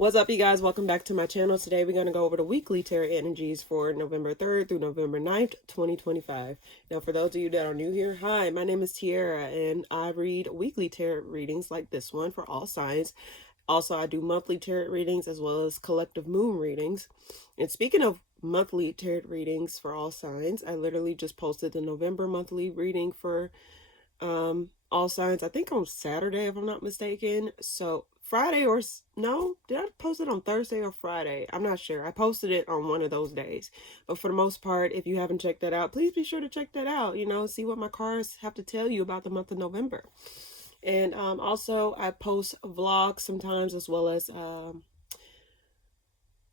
What's up, you guys? Welcome back to my channel. Today we're going to go over the weekly tarot energies for November 3rd through November 9th, 2025. Now, for those of you that are new here, hi, my name is Tiara, and I read weekly tarot readings like this one for all signs. Also, I do monthly tarot readings as well as collective moon readings. And speaking of monthly tarot readings for all signs, I literally just posted the November monthly reading for all signs, I think on Saturday, if I'm not mistaken. So Friday or no, did I post it on Thursday or Friday? I'm not sure. I posted it on one of those days. But for the most part, if you haven't checked that out, please be sure to check that out. You know, see what my cards have to tell you about the month of November. And also, I post vlogs sometimes, as well as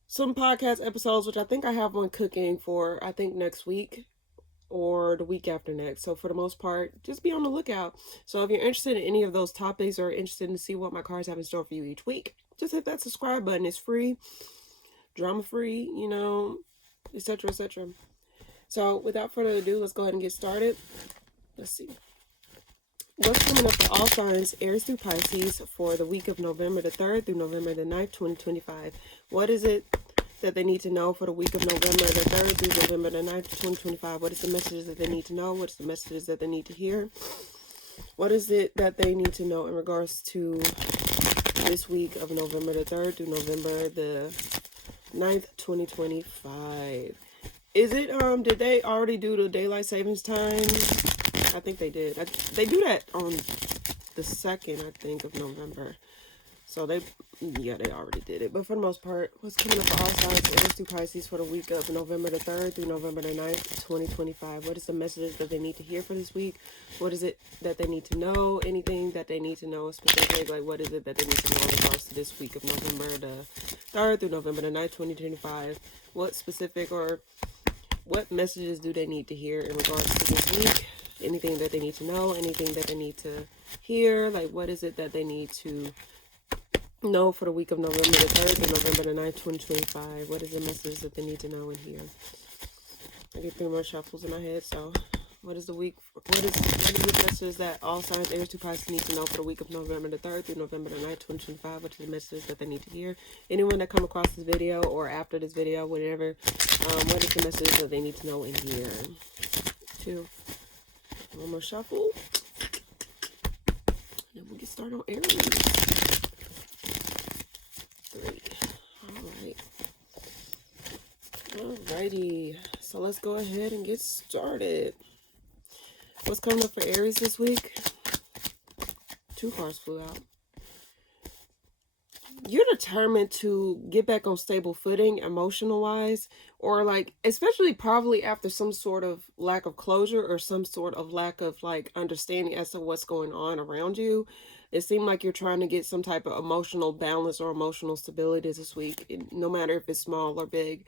some podcast episodes, which I think I have one cooking for, I think, next week or the week after next. So for the most part, just be on the lookout. So if you're interested in any of those topics or interested to see what my cards have in store for you each week, just hit that subscribe button. It's free, drama free, you know, etc., etc. So without further ado, let's go ahead and get started. Let's see what's coming up for all signs, Aries through Pisces, for the week of November the 3rd through November the 9th, 2025. What is it that they need to know for the week of November the 3rd through November the 9th, 2025? What is the messages that they need to know? What is the messages that they need to hear? What is it that they need to know in regards to this week of November the 3rd through November the 9th, 2025? Is it, did they already do the daylight savings time? I think they did. They do that on the 2nd, I think, of November. So they already did it. But for the most part, what's coming up for all signs, Aries through Pisces, for the week of November the 3rd through November the 9th, 2025? What is the messages that they need to hear for this week? What is it that they need to know? Anything that they need to know specifically? Like, what is it that they need to know in regards to this week of November the 3rd through November the 9th, 2025? What specific or what messages do they need to hear in regards to this week? Anything that they need to know? Anything that they need to hear? Like, what is it that they need to know for the week of November the 3rd to November the 9th, 2025? What is the message that they need to know in here? I get 3 more shuffles in my head, so what is the message that all signs, Aries to Pisces, need to know for the week of November the 3rd through November the 9th, 2025? What is the message that they need to hear? Anyone that come across this video or after this video, whatever, what is the message that they need to know in here? 2. 1 more shuffle. And then we'll get started on Aries. 3. Alrighty. So let's go ahead and get started. What's coming up for Aries this week? 2 cards flew out. You're determined to get back on stable footing emotional wise, or like, especially probably after some sort of lack of closure or some sort of lack of like understanding as to what's going on around you. It seemed like you're trying to get some type of emotional balance or emotional stability this week, no matter if it's small or big.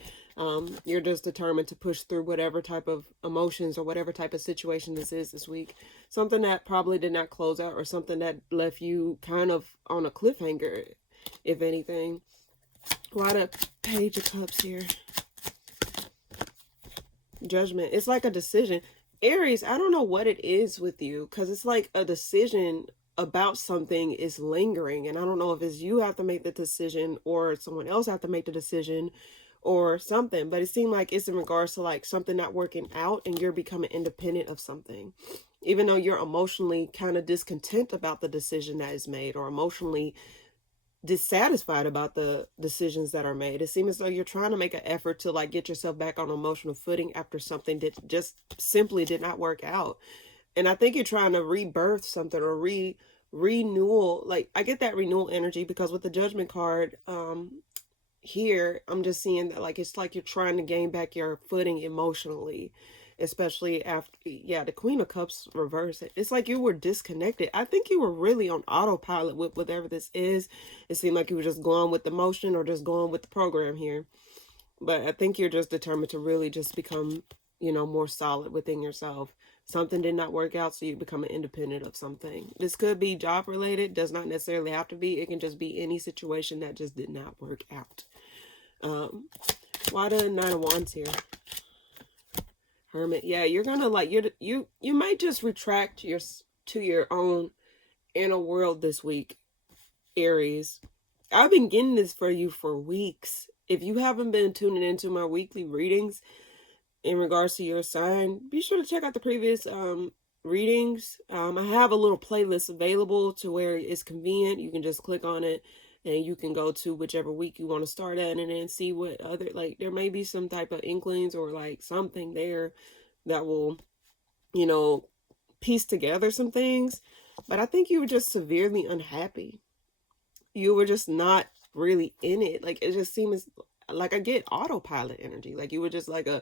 You're just determined to push through whatever type of emotions or whatever type of situation this is this week. Something that probably did not close out, or something that left you kind of on a cliffhanger, if anything. Why the Page of Cups here? Judgment. It's like a decision. Aries, I don't know what it is with you, because it's like a decision about something is lingering, and I don't know if it's you have to make the decision or someone else have to make the decision or something, but it seemed like it's in regards to like something not working out and you're becoming independent of something, even though you're emotionally kind of discontent about the decision that is made, or emotionally dissatisfied about the decisions that are made. It seems as though you're trying to make an effort to like get yourself back on emotional footing after something that just simply did not work out. And I think you're trying to rebirth something, or renewal. Like, I get that renewal energy because with the Judgment card here, I'm just seeing that like it's like you're trying to gain back your footing emotionally, especially after, the Queen of Cups reverse. It's like you were disconnected. I think you were really on autopilot with whatever this is. It seemed like you were just going with the motion or just going with the program here. But I think you're just determined to really just become, you know, more solid within yourself. Something did not work out, so you become independent of something. This could be job related, does not necessarily have to be. It can just be any situation that just did not work out. Why the 9 of Wands here? Hermit. Yeah, you're gonna like, you might just retract to your own inner world this week, Aries. I've been getting this for you for weeks. If you haven't been tuning into my weekly readings in regards to your sign, be sure to check out the previous readings. I have a little playlist available to where it's convenient. You can just click on it and you can go to whichever week you want to start at and then see what other, like, there may be some type of inklings or like something there that will, you know, piece together some things. But I think you were just severely unhappy. You were just not really in it. Like, it just seems like I get autopilot energy. Like you were just like a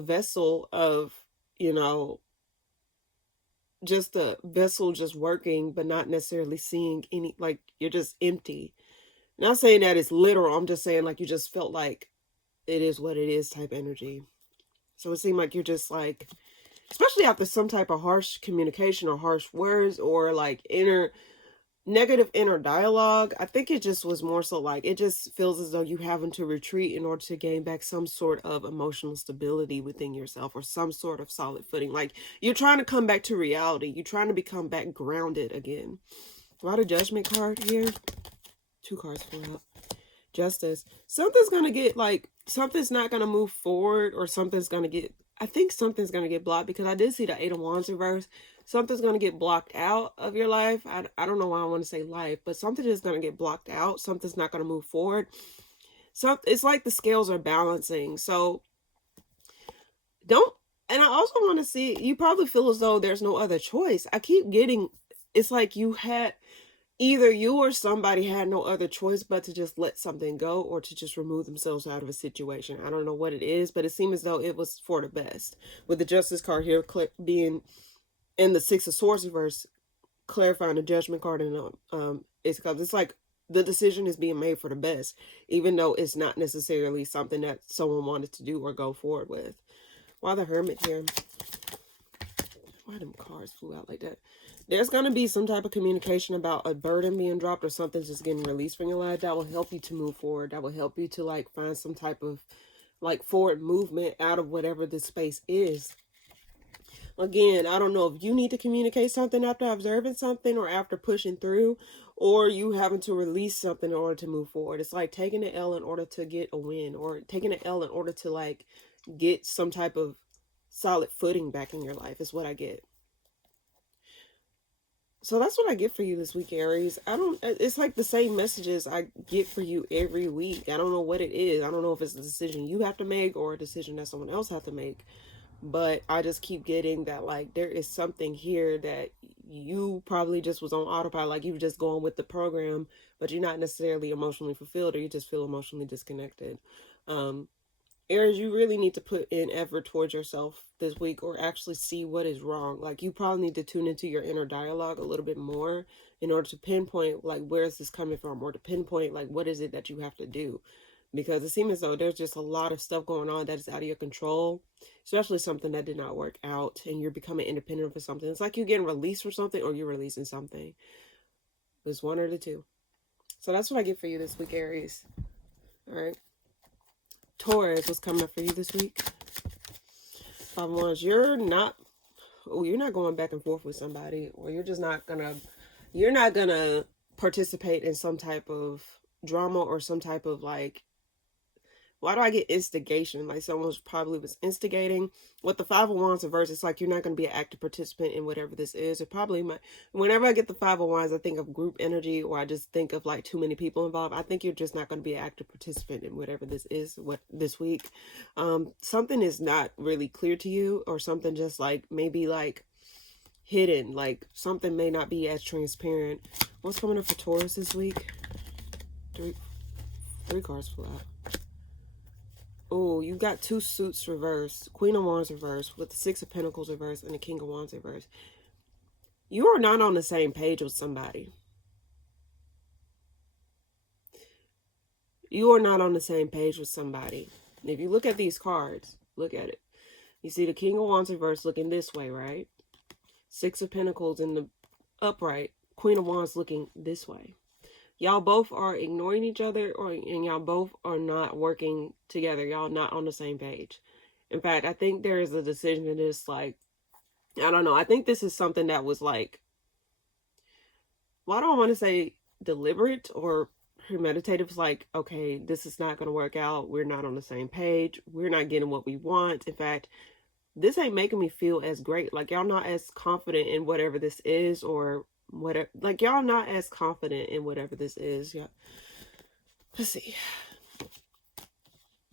vessel of, you know, just a vessel just working, but not necessarily seeing any, like you're just empty. Not saying that it's literal. I'm just saying like you just felt like it is what it is type energy. So it seemed like you're just like, especially after some type of harsh communication or harsh words or like negative inner dialogue, I think it just was more so like, it just feels as though you having to retreat in order to gain back some sort of emotional stability within yourself or some sort of solid footing. Like you're trying to come back to reality. You're trying to become back grounded again. Why the Judgment card here? 2 cards fell out. Justice. Something's going to get like, something's not going to move forward, or something's going to get, I think something's going to get blocked, because I did see the 8 of Wands reverse. Something's going to get blocked out of your life. I don't know why I want to say life, but something is going to get blocked out. Something's not going to move forward. So it's like the scales are balancing. So don't, and I also want to see, you probably feel as though there's no other choice. I keep getting, it's like you had, either you or somebody had no other choice but to just let something go or to just remove themselves out of a situation. I don't know what it is, but it seems as though it was for the best. With the Justice card here being in the 6 of Swords reverse, clarifying the Judgment card, and it's because it's like the decision is being made for the best, even though it's not necessarily something that someone wanted to do or go forward with. Why the Hermit here? Why them cards flew out like that? There's going to be some type of communication about a burden being dropped or something just getting released from your life that will help you to move forward. That will help you to like find some type of like forward movement out of whatever this space is. Again, I don't know if you need to communicate something after observing something or after pushing through, or you having to release something in order to move forward. It's like taking an L in order to get a win, or taking an L in order to like get some type of solid footing back in your life is what I get. So that's what I get for you this week, Aries. It's like the same messages I get for you every week. I don't know what it is. I don't know if it's a decision you have to make or a decision that someone else has to make. But I just keep getting that, like, there is something here that you probably just was on autopilot. Like, you were just going with the program, but you're not necessarily emotionally fulfilled, or you just feel emotionally disconnected. Aries, you really need to put in effort towards yourself this week, or actually see what is wrong. Like, you probably need to tune into your inner dialogue a little bit more in order to pinpoint, like, where is this coming from, or to pinpoint, like, what is it that you have to do. Because it seems as though there's just a lot of stuff going on that is out of your control, especially something that did not work out, and you're becoming independent for something. It's like you're getting released for something, or you're releasing something. It's one or the two. So that's what I get for you this week, Aries. All right. Taurus, what's coming up for you this week? 5 of Wands, you're not going back and forth with somebody, or you're just not gonna participate in some type of drama or some type of like, why do I get instigation? Like someone probably was instigating. With the 5 of Wands reverse, it's like you're not going to be an active participant in whatever this is. It probably might. Whenever I get the 5 of Wands, I think of group energy, or I just think of like too many people involved. I think you're just not going to be an active participant in whatever this is. This week, something is not really clear to you, or something just like maybe like hidden. Like something may not be as transparent. What's coming up for Taurus this week? Three cards fell out. Oh, you got 2 suits reversed. Queen of Wands reversed with the 6 of Pentacles reversed and the King of Wands reversed. You are not on the same page with somebody. You are not on the same page with somebody. If you look at these cards, look at it. You see the King of Wands reversed looking this way, right? 6 of Pentacles in the upright. Queen of Wands looking this way. Y'all both are ignoring each other, and y'all both are not working together. Y'all not on the same page. In fact, I think there is a decision in this, like, I don't know. I think this is something that was like, well, I don't want to say deliberate or premeditative. It's like, okay, this is not going to work out. We're not on the same page. We're not getting what we want. In fact, this ain't making me feel as great. Like, y'all not as confident in whatever this is, or whatever. Like, y'all not as confident in whatever this is. Yeah. Let's see.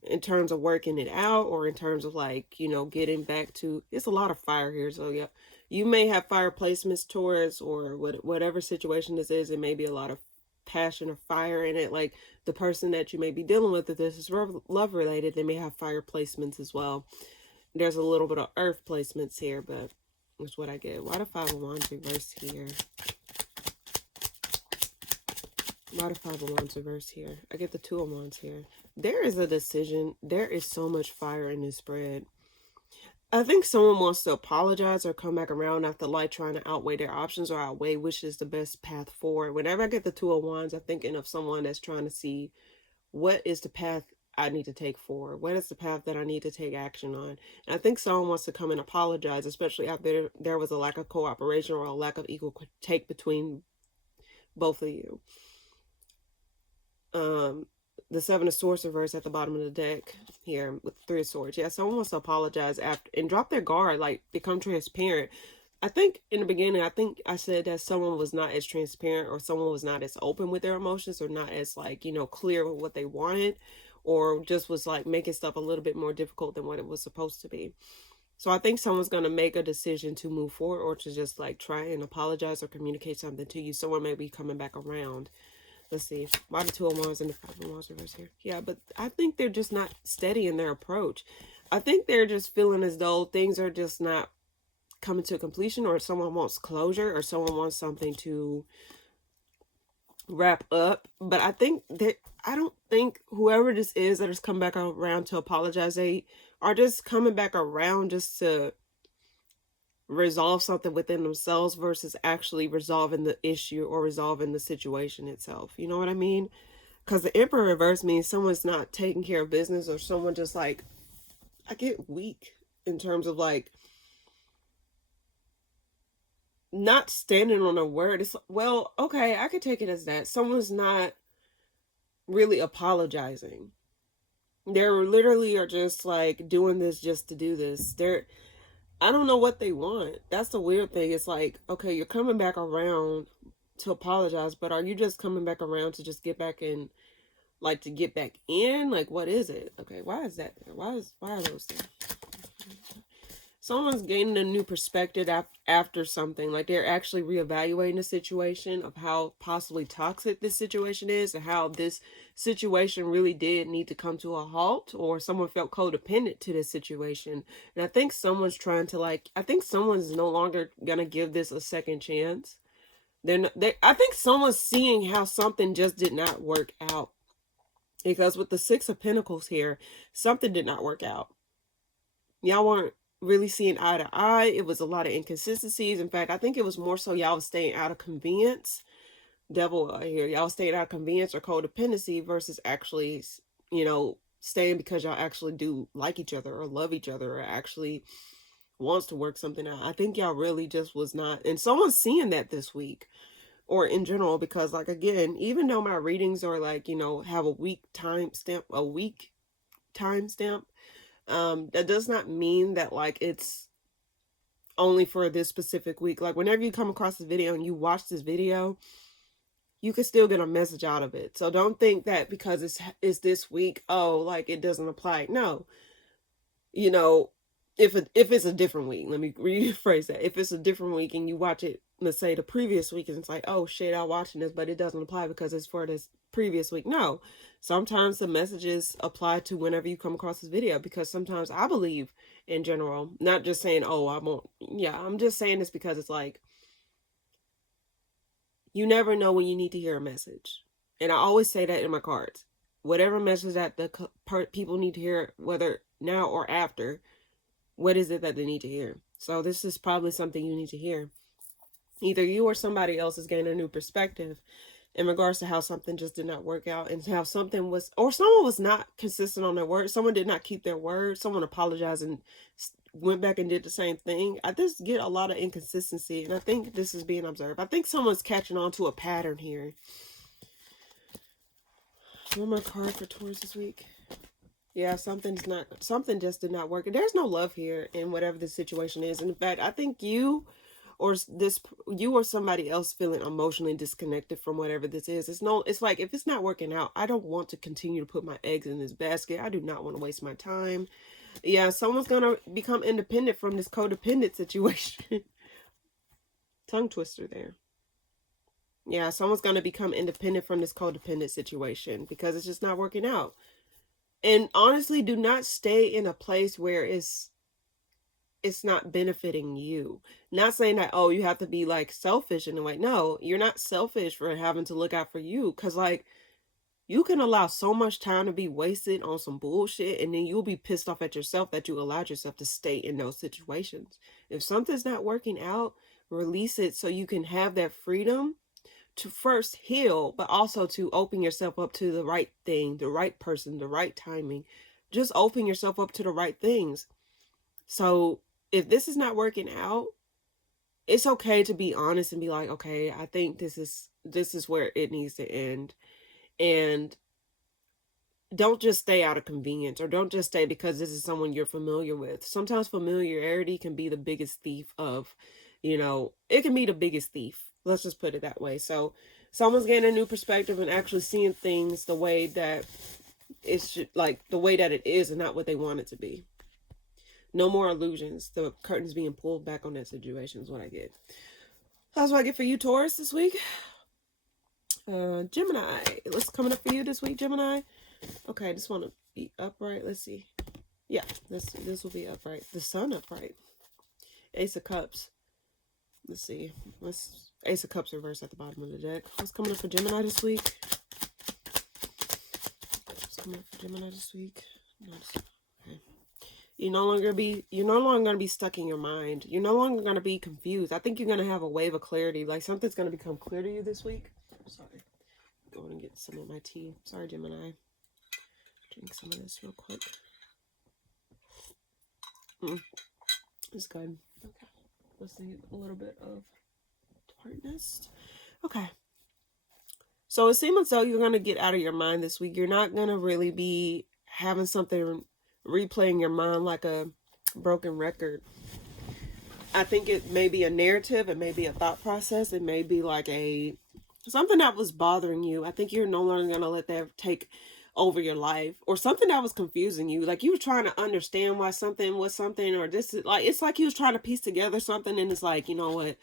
In terms of working it out, or in terms of, like, you know, getting back to, it's a lot of fire here. So yeah, you may have fire placements, Taurus, or whatever situation this is. It may be a lot of passion or fire in it. Like, the person that you may be dealing with, if this is love related, they may have fire placements as well. There's a little bit of earth placements here, but that's what I get. Why the Five of Wands reversed here? Why the Five of Wands reversed here? I get the Two of Wands here. There is a decision. There is so much fire in this spread. I think someone wants to apologize or come back around after, like, trying to outweigh their options or outweigh which is the best path forward. Whenever I get the Two of Wands, I'm thinking of someone that's trying to see what is the path I need to take forward. What is the path that I need to take action on? And I think someone wants to come and apologize, especially after there was a lack of cooperation or a lack of equal take between both of you. The Seven of Swords reverse at the bottom of the deck here with Three of Swords. Yeah, someone wants to apologize after and drop their guard, like become transparent. I think in the beginning, I think I said that someone was not as transparent, or someone was not as open with their emotions, or not as, like, you know, clear with what they wanted, or just was like making stuff a little bit more difficult than what it was supposed to be. So I think someone's going to make a decision to move forward, or to just, like, try and apologize or communicate something to you. Someone may be coming back around. Let's see. Why the Two of Wands and the Five of Wands reverse here? Yeah, but I think they're just not steady in their approach. I think they're just feeling as though things are just not coming to completion, or someone wants closure, or someone wants something to wrap up. But I think that, I don't think whoever this is that has come back around to apologize, they are just coming back around just to resolve something within themselves versus actually resolving the issue or resolving the situation itself. You know what I mean? Because the Emperor reverse means someone's not taking care of business, or someone just, like, I get weak in terms of, like, not standing on a word. It's, well, okay, I could take it as that. Someone's not really apologizing. They're literally are just, like, doing this just to do this. I don't know what they want. That's the weird thing. It's like, okay, you're coming back around to apologize, but are you just coming back around to just get back in, like, to get back in? Like, what is it? Okay, why is that there? Why are those there? Someone's gaining a new perspective after something. Like, they're actually reevaluating the situation of how possibly toxic this situation is, and how this situation really did need to come to a halt, or someone felt codependent to this situation. And I think someone's trying to, like, I think someone's no longer gonna give this a second chance. I think someone's seeing how something just did not work out. Because with the Six of Pentacles here, something did not work out. Y'all weren't really seeing eye to eye. It was a lot of inconsistencies. In fact, I think it was more so y'all was staying out of convenience. Devil here. Y'all staying out of convenience or codependency versus actually, you know, staying because y'all actually do like each other or love each other or actually wants to work something out. I think y'all really just was not. And someone's seeing that this week or in general, because, like, again, even though my readings are, like, you know, have a week timestamp, that does not mean that, like, it's only for this specific week. Like, whenever you come across this video and you watch this video, you can still get a message out of it. So don't think that because it's this week, oh, like, it doesn't apply. No. You know, if it's a different week, let me rephrase that. If it's a different week and you watch it, let's say the previous week, and it's like, oh shit, I'm watching this, but it doesn't apply because it's for this previous week. No, sometimes the messages apply to whenever you come across this video, because sometimes I believe in general, not just saying, oh, I won't. Yeah, I'm just saying this because it's like, you never know when you need to hear a message. And I always say that in my cards. Whatever message that the people need to hear, whether now or after, what is it that they need to hear? So this is probably something you need to hear. Either you or somebody else is gaining a new perspective in regards to how something just did not work out, and how something was, or someone was not consistent on their word. Someone did not keep their word. Someone apologized and went back and did the same thing. I just get a lot of inconsistency, and I think this is being observed. I think someone's catching on to a pattern here. One more card for Taurus this week. Yeah, something just did not work. There's no love here in whatever the situation is. And in fact, I think you or somebody else feeling emotionally disconnected from whatever this is. It's like, if it's not working out, I don't want to continue to put my eggs in this basket. I do not want to waste my time. Yeah, someone's going to become independent from this codependent situation. Tongue twister there. Yeah, someone's going to become independent from this codependent situation because it's just not working out. And honestly, do not stay in a place where it's not benefiting you. Not saying that, oh, you have to be like selfish in a way. No, you're not selfish for having to look out for you. Because like, you can allow so much time to be wasted on some bullshit, and then you'll be pissed off at yourself that you allowed yourself to stay in those situations. If something's not working out, release it so you can have that freedom to first heal, but also to open yourself up to the right thing, the right person, the right timing. Just open yourself up to the right things. So if this is not working out, it's okay to be honest and be like, okay, I think this is where it needs to end. And don't just stay out of convenience, or don't just stay because this is someone you're familiar with. Sometimes familiarity can be the biggest thief of, it can be the biggest thief. Let's just put it that way. So someone's getting a new perspective and actually seeing things the way that the way that it is, and not what they want it to be. No more illusions. The curtain's being pulled back on that situation is what I get. That's what I get for you, Taurus, this week. Gemini. What's coming up for you this week, Gemini? Okay, I just want to be upright. Let's see. Yeah, this will be upright. The sun upright. Ace of Cups. Let's see. Ace of Cups reverse at the bottom of the deck. What's coming up for Gemini this week? What's coming up for Gemini this week? Okay. You're no longer going to be stuck in your mind. You're no longer going to be confused. I think you're going to have a wave of clarity. Like, something's going to become clear to you this week. Sorry. I'm going to get some of my tea. Sorry, Gemini. Drink some of this real quick. It's good. Okay. Let's see a little bit of darkness. Okay. So it seems as though you're going to get out of your mind this week. You're not going to really be having something replaying your mind like a broken record. I think it may be a narrative. It may be a thought process. It may be like something that was bothering you. I think you're no longer going to let that take over your life, or something that was confusing you. Like, you were trying to understand why something was something, or this is like, it's like you was trying to piece together something, and it's like, you know what?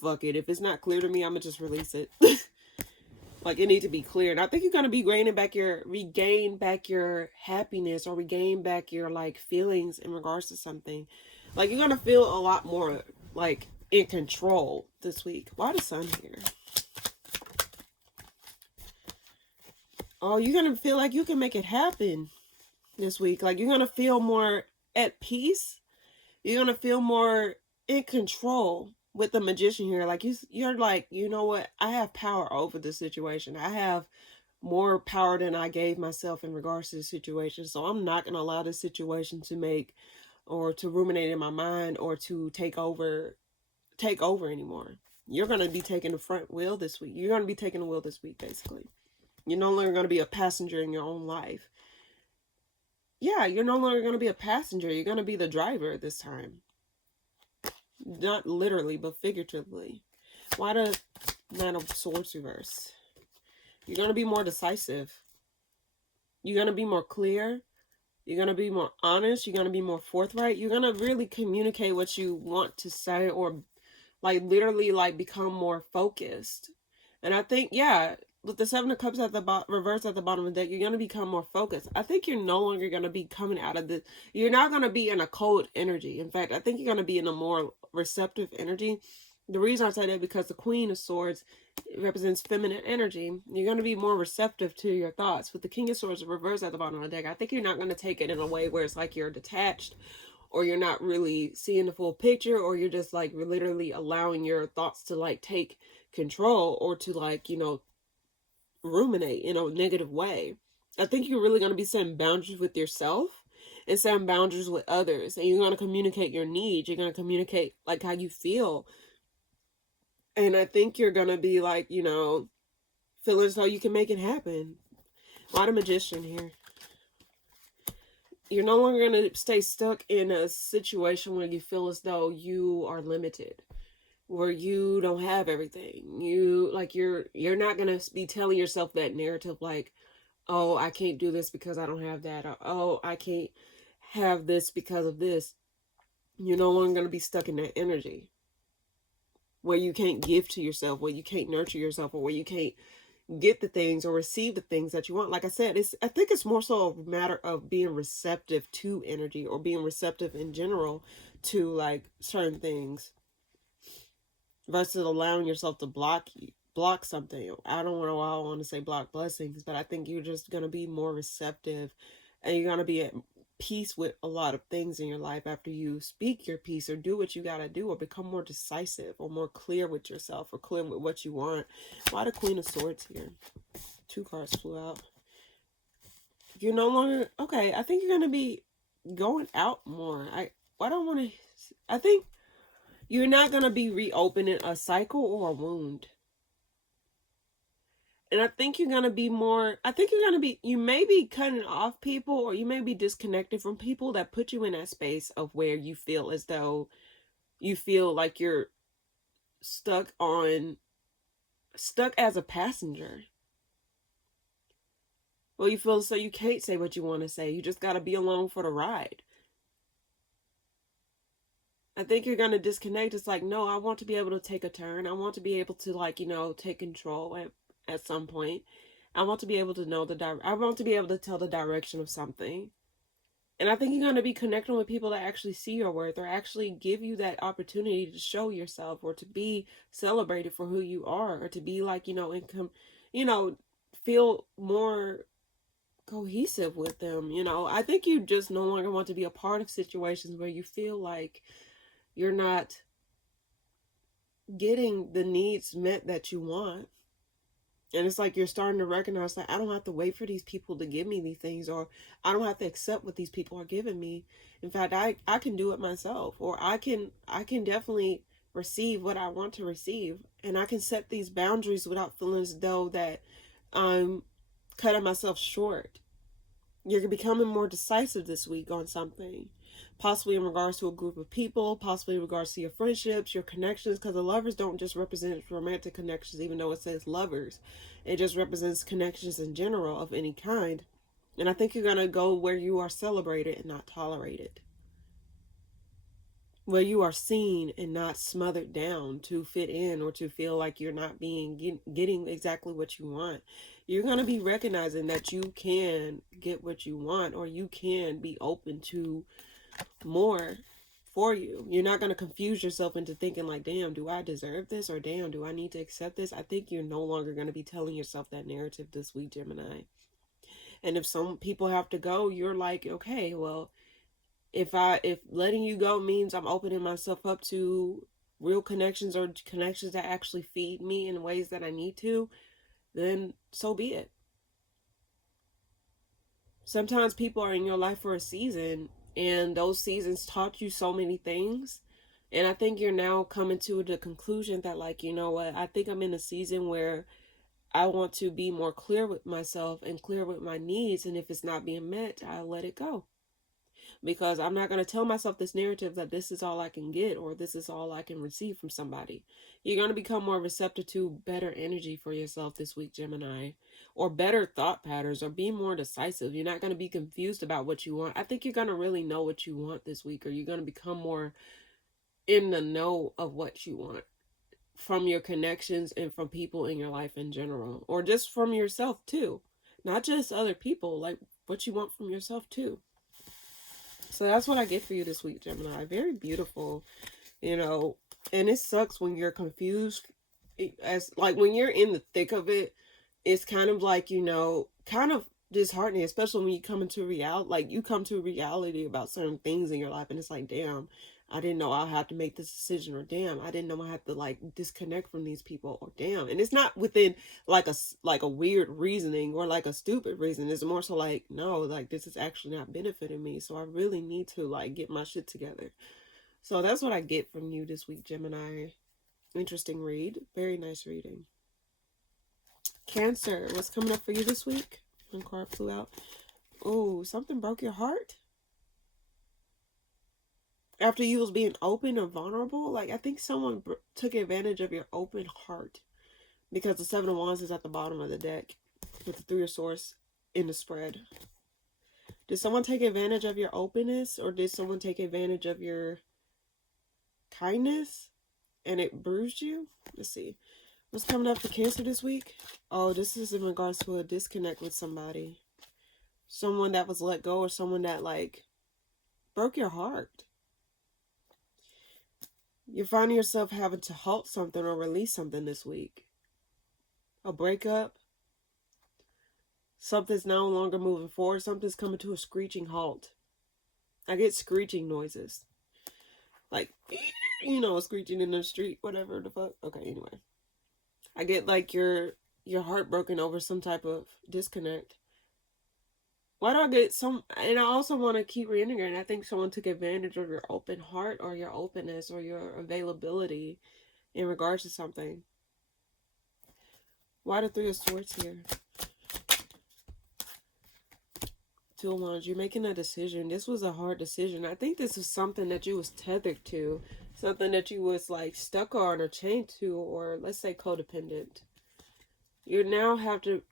Fuck it. If it's not clear to me, I'm going to just release it. Like, it needs to be clear. And I think you're going to be regain back your happiness, or regain back your like feelings in regards to something. Like, you're going to feel a lot more like in control this week. Why the sun here? Oh, you're going to feel like you can make it happen this week. Like, you're going to feel more at peace. You're going to feel more in control with the Magician here. Like, you're like, you know what? I have power over the situation. I have more power than I gave myself in regards to the situation. So I'm not going to allow this situation to ruminate in my mind, or to take over anymore. You're going to be taking the front wheel this week. You're going to be taking the wheel this week, basically. You're no longer going to be a passenger in your own life. Yeah, you're no longer going to be a passenger. You're going to be the driver this time. Not literally, but figuratively. Why the Nine of Swords reverse? You're going to be more decisive. You're going to be more clear. You're going to be more honest. You're going to be more forthright. You're going to really communicate what you want to say, or like literally like become more focused. And I think, yeah, with the Seven of Cups at the reverse at the bottom of the deck, you're going to become more focused. I think you're no longer going to be coming out of you're not going to be in a cold energy. In fact, I think you're going to be in a more receptive energy. The reason I say that, because the Queen of Swords represents feminine energy. You're going to be more receptive to your thoughts. With the King of Swords reverse at the bottom of the deck, I think you're not going to take it in a way where it's like you're detached, or you're not really seeing the full picture, or you're just like literally allowing your thoughts to like take control, or to like, ruminate in a negative way. I think you're really going to be setting boundaries with yourself and setting boundaries with others, and you're going to communicate your needs. You're going to communicate like how you feel, and I think you're going to be like, feeling as though you can make it happen. Why the Magician here? You're no longer going to stay stuck in a situation where you feel as though you are limited, where you don't have everything. You're not going to be telling yourself that narrative like, oh, I can't do this because I don't have that. Or, oh, I can't have this because of this. You're no longer going to be stuck in that energy where you can't give to yourself, where you can't nurture yourself, or where you can't get the things or receive the things that you want. Like I said, I think it's more so a matter of being receptive to energy, or being receptive in general to like certain things, versus allowing yourself to block something. I don't know why I want to say block blessings, but I think you're just going to be more receptive, and you're going to be at peace with a lot of things in your life after you speak your piece, or do what you got to do, or become more decisive, or more clear with yourself, or clear with what you want. Why the Queen of Swords here? 2 cards flew out. You're no longer, okay, I think you're going to be going out more. I think you're not going to be reopening a cycle or a wound. And I think you're going to be more, you may be cutting off people, or you may be disconnected from people that put you in that space of where you feel as though you feel like you're stuck as a passenger. Well, you feel so you can't say what you want to say. You just got to be along for the ride. I think you're going to disconnect. It's like, no, I want to be able to take a turn. I want to be able to take control at some point. I want to be able to know I want to be able to tell the direction of something. And I think you're going to be connecting with people that actually see your worth, or actually give you that opportunity to show yourself, or to be celebrated for who you are, or to be feel more cohesive with them. I think you just no longer want to be a part of situations where you feel like you're not getting the needs met that you want. And it's like you're starting to recognize that I don't have to wait for these people to give me these things, or I don't have to accept what these people are giving me. In fact, I can do it myself, or I can definitely receive what I want to receive, and I can set these boundaries without feeling as though that I'm cutting myself short. You're becoming more decisive this week on something, possibly in regards to a group of people, possibly in regards to your friendships, your connections, because the lovers don't just represent romantic connections, even though it says lovers. It just represents connections in general of any kind. And I think you're going to go where you are celebrated and not tolerated, where you are seen and not smothered down to fit in, or to feel like you're not getting exactly what you want. You're going to be recognizing that you can get what you want, or you can be open to more for you. You're not going to confuse yourself into thinking like, damn, do I deserve this? Or damn, do I need to accept this? I think you're no longer going to be telling yourself that narrative this week, Gemini. And if some people have to go, you're like, okay, well, if letting you go means I'm opening myself up to real connections, or connections that actually feed me in ways that I need to, then so be it. Sometimes people are in your life for a season, and those seasons taught you so many things. And I think you're now coming to the conclusion that, like, you know what, I think I'm in a season where I want to be more clear with myself and clear with my needs. And if it's not being met, I'll let it go. Because I'm not going to tell myself this narrative that this is all I can get, or this is all I can receive from somebody. You're going to become more receptive to better energy for yourself this week, Gemini, or better thought patterns, or be more decisive. You're not going to be confused about what you want. I think you're going to really know what you want this week, or you're going to become more in the know of what you want from your connections and from people in your life in general, or just from yourself too. Not just other people, like what you want from yourself too. So that's what I get for you this week, Gemini. Very beautiful, and it sucks when you're confused. As like when you're in the thick of it, it's kind of like, kind of disheartening, especially when you come into reality. Like, you come to reality about certain things in your life, and it's like, damn, I didn't know I had to make this decision, or damn, I didn't know I had to like disconnect from these people, or damn. And it's not within like a weird reasoning or like a stupid reason. It's more so like, no, like this is actually not benefiting me, so I really need to like get my shit together. So that's what I get from you this week, Gemini. Interesting read. Very nice reading. Cancer, what's coming up for you this week? One card flew out. Oh, something broke your heart? After you was being open and vulnerable? Like, I think someone took advantage of your open heart. Because the Seven of Wands is at the bottom of the deck. With the Three of Swords in the spread. Did someone take advantage of your openness? Or did someone take advantage of your kindness? And it bruised you? Let's see. What's coming up for Cancer this week? Oh, this is in regards to a disconnect with somebody. Someone that was let go, or someone that, like, broke your heart. You're finding yourself having to halt something or release something this week. A breakup. Something's no longer moving forward. Something's coming to a screeching halt. I get screeching noises. Like, you know, screeching in the street, whatever the fuck. Okay, anyway. I get like your heart broken over some type of disconnect. Why do I get some? And I also want to keep reiterating, I think someone took advantage of your open heart or your openness or your availability in regards to something. Why the Three of Swords here? Two of Wands, you're making a decision. This was a hard decision. I think this is something that you was tethered to. Something that you was like stuck on or chained to, or let's say codependent. You're now having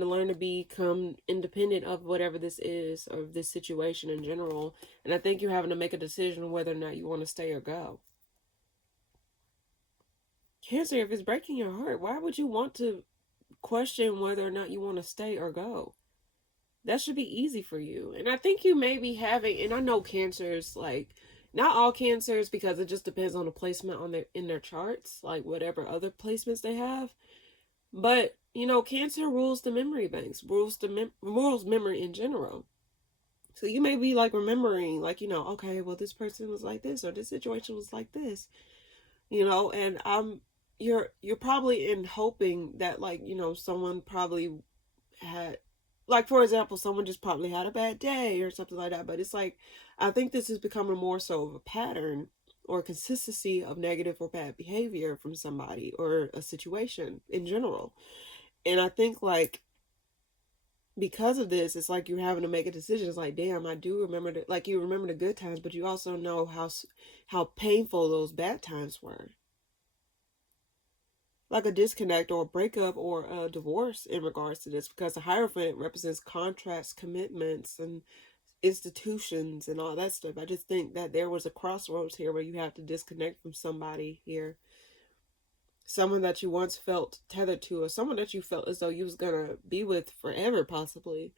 to learn to become independent of whatever this is, or this situation in general. And I think you're having to make a decision whether or not you want to stay or go. Cancer, if it's breaking your heart, why would you want to question whether or not you want to stay or go? That should be easy for you. And I think you may be having, and I know Cancers, like, not all Cancers, because it just depends on the placement on in their charts, like whatever other placements they have. But, you know, Cancer rules the memory banks, rules memory in general. So you may be like remembering, like, you know, okay, well, this person was like this, or this situation was like this, you know, and you're probably in hoping that, like, you know, someone probably had, like, for example, someone just probably had a bad day or something like that. But it's like, I think this is becoming more so of a pattern or consistency of negative or bad behavior from somebody or a situation in general. And I think, like, because of this, it's like you're having to make a decision. It's like, damn, I do remember that. Like, you remember the good times, but you also know how painful those bad times were. Like a disconnect or a breakup or a divorce in regards to this, because the Hierophant represents contracts, commitments, and institutions and all that stuff. I just think that there was a crossroads here where you have to disconnect from somebody here. Someone that you once felt tethered to, or someone that you felt as though you was gonna be with forever, possibly.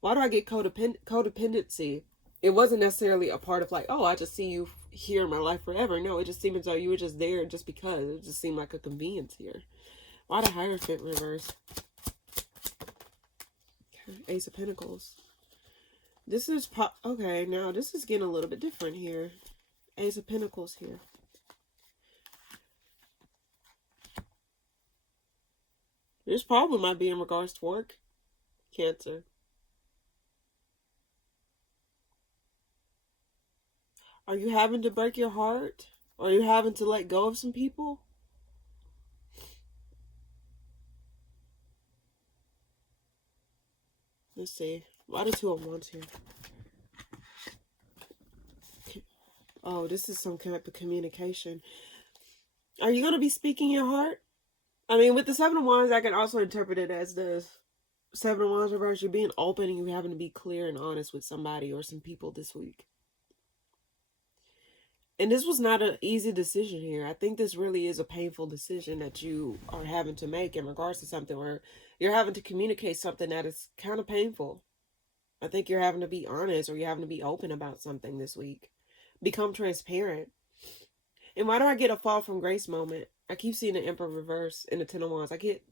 Why do I get codependency? It wasn't necessarily a part of like, oh, I just see you here in my life forever. No, it just seemed as though you were just there just because. It just seemed like a convenience here. Why the Hierophant reverse? Ace of Pentacles. This is okay, now this is getting a little bit different here. Ace of Pentacles here. This problem might be in regards to work. Cancer. Are you having to break your heart? Are you having to let go of some people? Let's see. Why the Two of Wands here? Oh, this is some kind of communication. Are you going to be speaking your heart? I mean, with the Seven of Wands, I can also interpret it as the Seven of Wands reverse. You're being open and you're having to be clear and honest with somebody or some people this week. And this was not an easy decision here. I think this really is a painful decision that you are having to make in regards to something where you're having to communicate something that is kind of painful. I think you're having to be honest, or you're having to be open about something this week. Become transparent. And why do I get a fall from grace moment? I keep seeing the Emperor reverse in the Ten of Wands. I get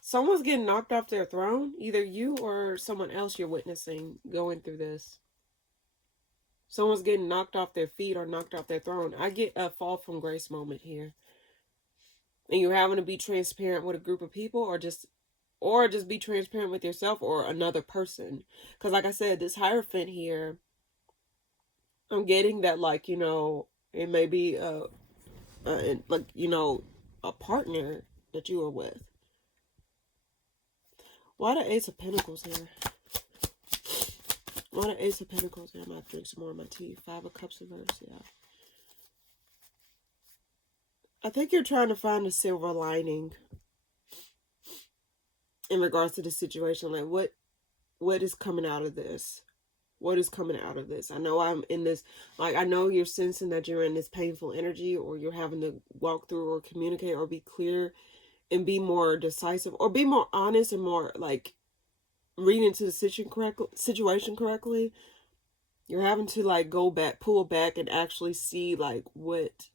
someone's getting knocked off their throne. Either you or someone else you're witnessing going through this. Someone's getting knocked off their feet or knocked off their throne. I get a fall from grace moment here. And you're having to be transparent with a group of people, or just be transparent with yourself or another person. Because like I said, this Hierophant here, I'm getting that, like, you know, it may be like, you know, a partner that you are with. Why the Ace of Pentacles here? Why the Ace of Pentacles here? I'm going to drink some more of my tea. 5 of Cups reverse, yeah. I think you're trying to find a silver lining in regards to the situation. Like, what is coming out of this? What is coming out of this? I know I'm in this, like, I know you're sensing that you're in this painful energy, or you're having to walk through or communicate or be clear and be more decisive or be more honest and more, like, reading into the situation correctly. You're having to, like, go back, pull back and actually see, like, what's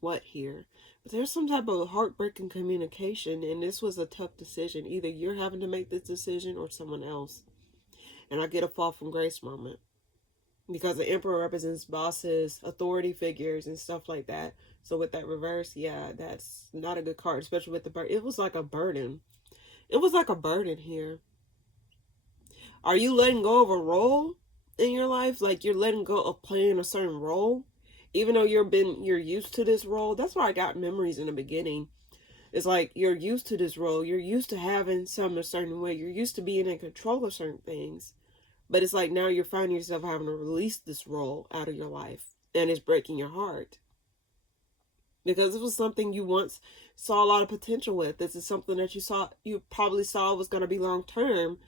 what here. But there's some type of heartbreaking communication, and this was a tough decision. Either you're having to make this decision or someone else. And I get a fall from grace moment, because the Emperor represents bosses, authority figures, and stuff like that. So with that reverse, yeah, that's not a good card, especially with the burden. It was like a burden. It was like a burden here. Are you letting go of a role in your life? Like, you're letting go of playing a certain role, even though you're used to this role. That's why I got memories in the beginning. It's like you're used to this role. You're used to having something a certain way. You're used to being in control of certain things. But it's like now you're finding yourself having to release this role out of your life. And it's breaking your heart. Because it was something you once saw a lot of potential with. This is something that you probably saw was going to be long term.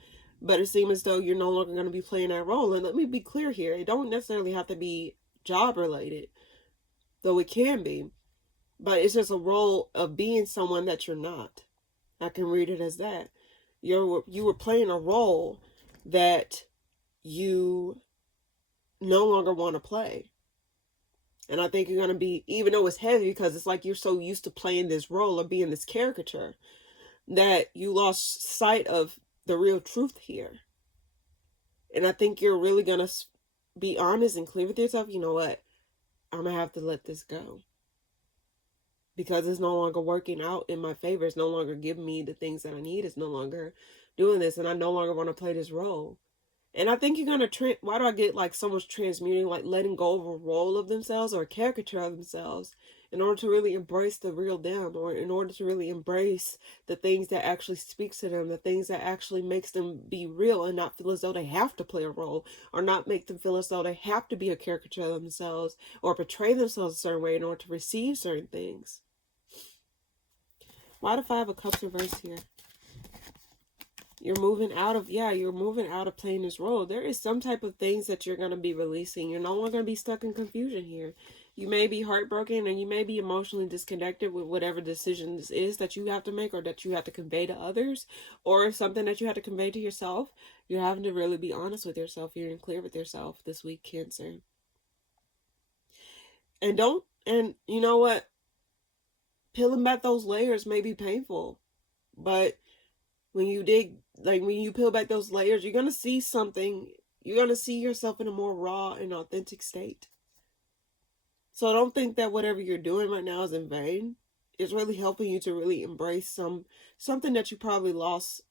But it seems as though you're no longer going to be playing that role. And let me be clear here. It don't necessarily have to be job related. Though it can be. But it's just a role of being someone that you're not. I can read it as that. You were playing a role that you no longer want to play. And I think you're going to be, even though it's heavy, because it's like you're so used to playing this role of being this caricature, that you lost sight of the real truth here. And I think you're really going to be honest and clear with yourself. You know what? I'm going to have to let this go. Because it's no longer working out in my favor. It's no longer giving me the things that I need. It's no longer doing this. And I no longer want to play this role. And I think you're going to, why do I get like so much transmuting, like letting go of a role of themselves or a caricature of themselves in order to really embrace the real them, or in order to really embrace the things that actually speaks to them, the things that actually makes them be real and not feel as though they have to play a role, or not make them feel as though they have to be a caricature of themselves or portray themselves a certain way in order to receive certain things. Why the 5 of Cups reverse here? You're moving out of playing this role. There is some type of things that you're going to be releasing. You're no longer going to be stuck in confusion here. You may be heartbroken, and you may be emotionally disconnected with whatever decision this is that you have to make, or that you have to convey to others, or something that you have to convey to yourself. You're having to really be honest with yourself here and clear with yourself this week, Cancer. And you know what? Peeling back those layers may be painful, but when you peel back those layers, you're going to see something. You're going to see yourself in a more raw and authentic state. So I don't think that whatever you're doing right now is in vain. It's really helping you to really embrace something that you probably lost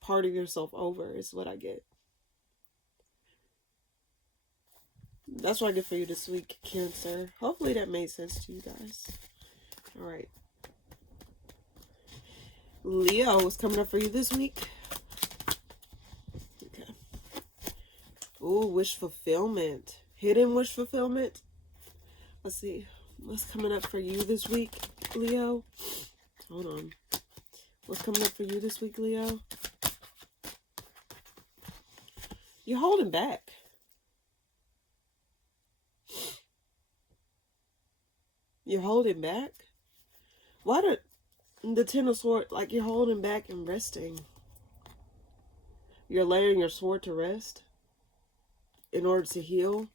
part of yourself over, is what I get. That's what I get for you this week, Cancer. Hopefully that made sense to you guys. All right. Leo, what's coming up for you this week? Okay. Ooh, wish fulfillment. Hidden wish fulfillment. Let's see. What's coming up for you this week, Leo? Hold on. What's coming up for you this week, Leo? You're holding back. You're holding back? Why the 10 of Swords, like you're holding back and resting. You're laying your sword to rest in order to heal.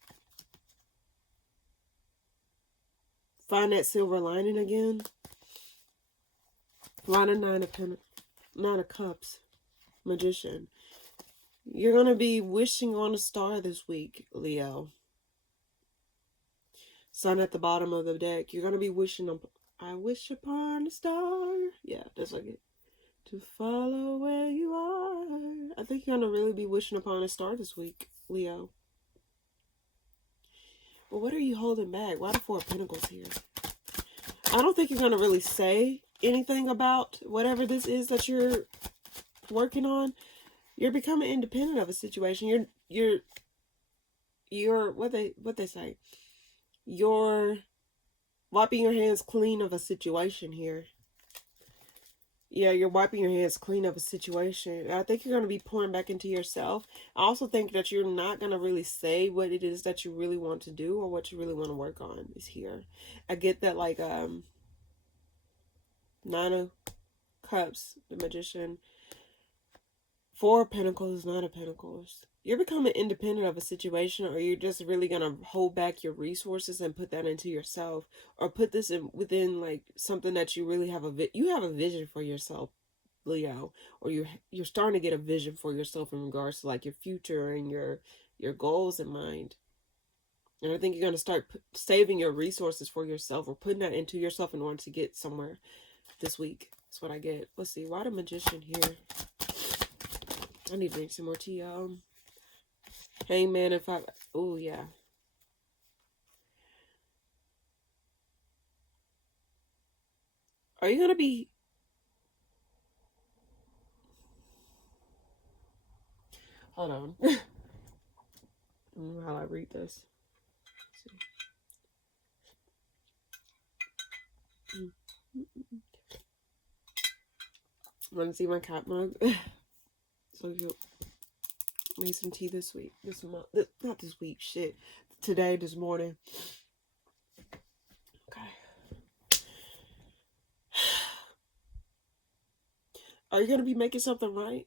Find that silver lining again. Find a 9 of Cups. Magician. You're going to be wishing on a star this week, Leo. Sun at the bottom of the deck. You're going to be wishing on, I wish upon a star. Yeah, that's like it. To follow where you are. I think you're going to really be wishing upon a star this week, Leo. Well, what are you holding back? Why the 4 of Pentacles here? I don't think you're going to really say anything about whatever this is that you're working on, you're becoming independent of a situation. You're what they say. You're wiping your hands clean of a situation here. Yeah, you're wiping your hands clean of a situation. I think you're going to be pouring back into yourself. I also think that you're not going to really say what it is that you really want to do or what you really want to work on is here. I get that, like, Nine of Cups, the Magician, Four of Pentacles, Nine of Pentacles. You're becoming independent of a situation, or you're just really going to hold back your resources and put that into yourself, or put this in within, like, something that you really have you have a vision for yourself, Leo, or you're starting to get a vision for yourself in regards to, like, your future and your goals in mind. And I think you're going to start saving your resources for yourself, or putting that into yourself in order to get somewhere this week. That's what I get. Let's see. Why the Magician here? I need to drink some more tea. Hangman and Five. Oh, yeah. Are you going to be... Hold on. I don't know how I read this. Want to see my cat mug? So cute. Made some tea this week. This month. Not this week. Shit. Today, this morning. Okay. Are you going to be making something right,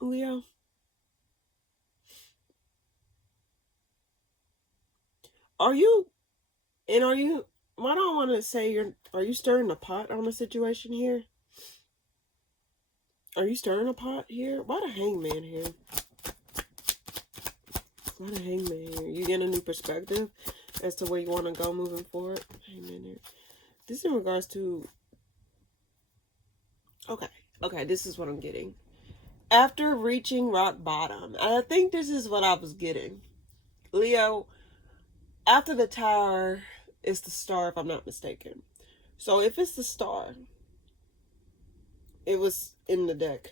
Leo? Are you... And are you... Why don't I want to say are you stirring the pot on the situation here? Are you stirring a pot here? Why the Hangman here? Why the Hangman here? You get a new perspective as to where you want to go moving forward? Hangman here. This is in regards to... Okay, this is what I'm getting. After reaching rock bottom, I think this is what I was getting. Leo, after the Tower is the Star, if I'm not mistaken. So if it's the Star, it was in the deck.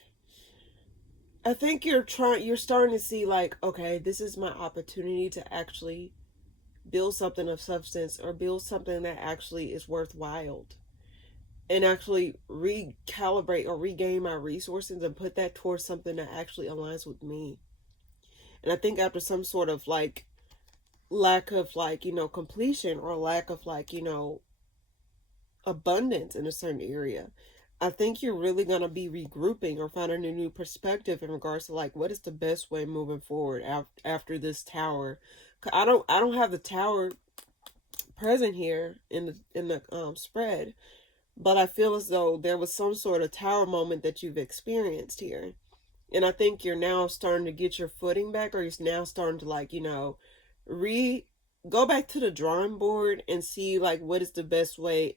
I think you're starting to see, like, okay, this is my opportunity to actually build something of substance, or build something that actually is worthwhile, and actually recalibrate or regain my resources and put that towards something that actually aligns with me. And I think after some sort of, like, lack of, like, completion, or lack of, like, abundance in a certain area, I think you're really going to be regrouping or finding a new perspective in regards to, like, what is the best way moving forward after this Tower. I don't have the Tower present here in the spread, but I feel as though there was some sort of Tower moment that you've experienced here. And I think you're now starting to get your footing back, or you're now starting to, like, go back to the drawing board and see, like, what is the best way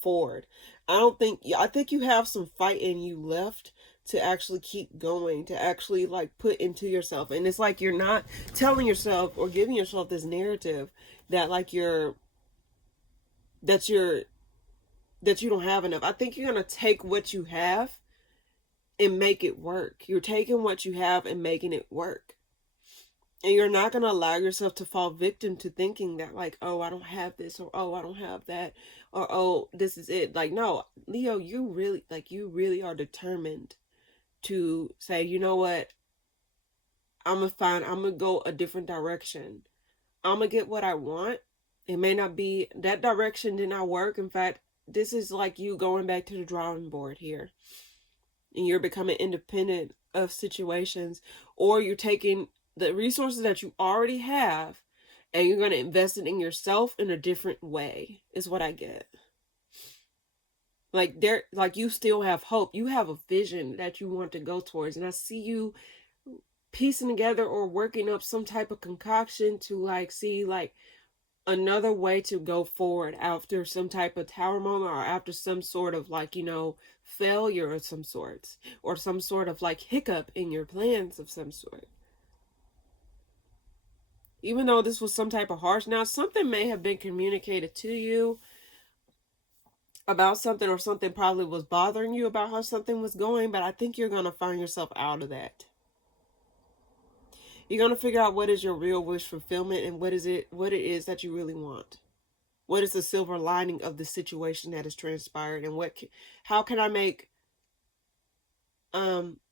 forward. I think you have some fight in you left to actually keep going, to actually, like, put into yourself. And it's like you're not telling yourself or giving yourself this narrative that, like, that you don't have enough. I think you're going to take what you have and make it work. You're taking what you have and making it work. And you're not going to allow yourself to fall victim to thinking that, like, oh, I don't have this, or oh, I don't have that, or oh, this is it. Like, no, Leo, you really are determined to say, you know what, I'm going to go a different direction. I'm going to get what I want. It may not be, that direction did not work. In fact, this is like you going back to the drawing board here. And you're becoming independent of situations, or you're taking the resources that you already have and you're going to invest it in yourself in a different way, is what I get. Like, you still have hope. You have a vision that you want to go towards. And I see you piecing together or working up some type of concoction to, like, see, like, another way to go forward after some type of Tower moment, or after some sort of, like, failure of some sorts, or some sort of, like, hiccup in your plans of some sort. Even though this was some type of harsh, now something may have been communicated to you about something, or something probably was bothering you about how something was going, but I think you're going to find yourself out of that. You're going to figure out what is your real wish fulfillment and what it is that you really want. What is the silver lining of the situation that has transpired, and how can I make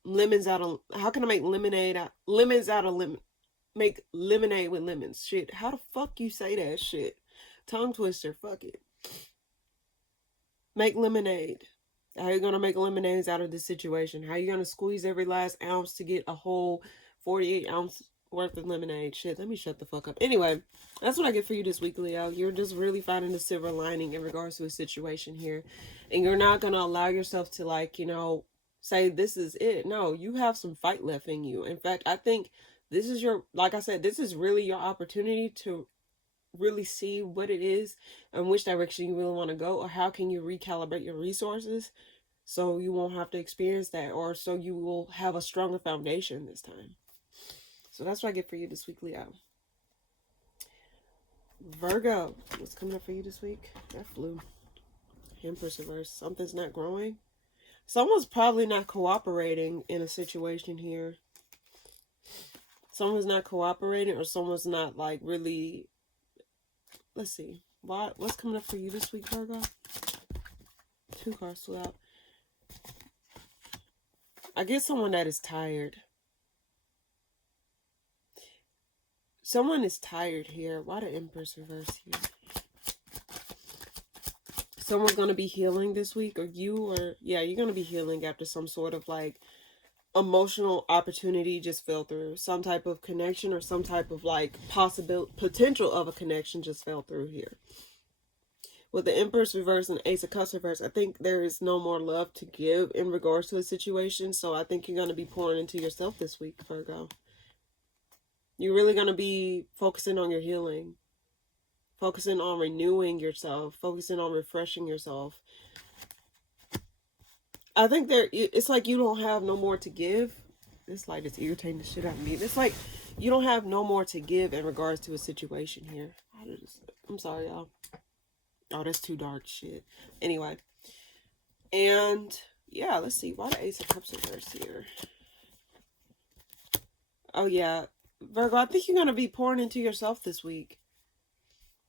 lemons out of, how can I make lemons out of make lemonade with lemons? Shit, how the fuck you say that shit? Tongue twister, fuck it. Make lemonade. How are you going to make lemonades out of this situation? How are you going to squeeze every last ounce to get a whole 48-ounce worth of lemonade? Shit, let me shut the fuck up. Anyway, that's what I get for you this week, Leo. You're just really finding the silver lining in regards to a situation here. And you're not going to allow yourself to, like, you know, say this is it. No, you have some fight left in you. In fact, I think this is your, like I said, this is really your opportunity to really see what it is and which direction you really want to go, or how can you recalibrate your resources so you won't have to experience that, or so you will have a stronger foundation this time. So that's what I get for you this week, Leo. Virgo, what's coming up for you this week? That flew. Empress reverse. Something's not growing. Someone's probably not cooperating in a situation here. Someone's not cooperating, or someone's not, like, really. Let's see. What's coming up for you this week, Virgo? 2 cards flew out. I get someone that is tired. Someone is tired here. Why the Empress reverse here? Someone's going to be healing this week, or yeah, you're going to be healing after some sort of, like, emotional opportunity just fell through. Some type of connection, or some type of, like, potential of a connection just fell through here. With the Empress reverse and Ace of Cups reverse, I think there is no more love to give in regards to a situation. So I think you're going to be pouring into yourself this week, Virgo. You're really going to be focusing on your healing. Focusing on renewing yourself. Focusing on refreshing yourself. I think it's like you don't have no more to give. This light is irritating the shit out of me. It's like you don't have no more to give in regards to a situation here. I'm sorry, y'all. Oh, that's too dark shit. Anyway. And, yeah, let's see. Why the Ace of Cups reverse here? Oh, yeah. Virgo, I think you're going to be pouring into yourself this week.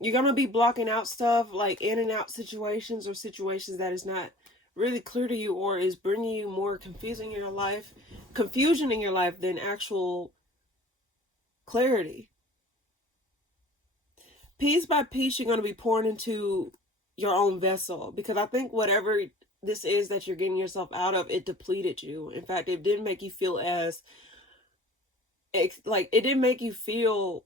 You're going to be blocking out stuff, like in and out situations, or situations that is not really clear to you, or is bringing you more confusion in your life than actual clarity. Piece by piece, you're going to be pouring into your own vessel, because I think whatever this is that you're getting yourself out of, it depleted you. In fact, it didn't make you feel it didn't make you feel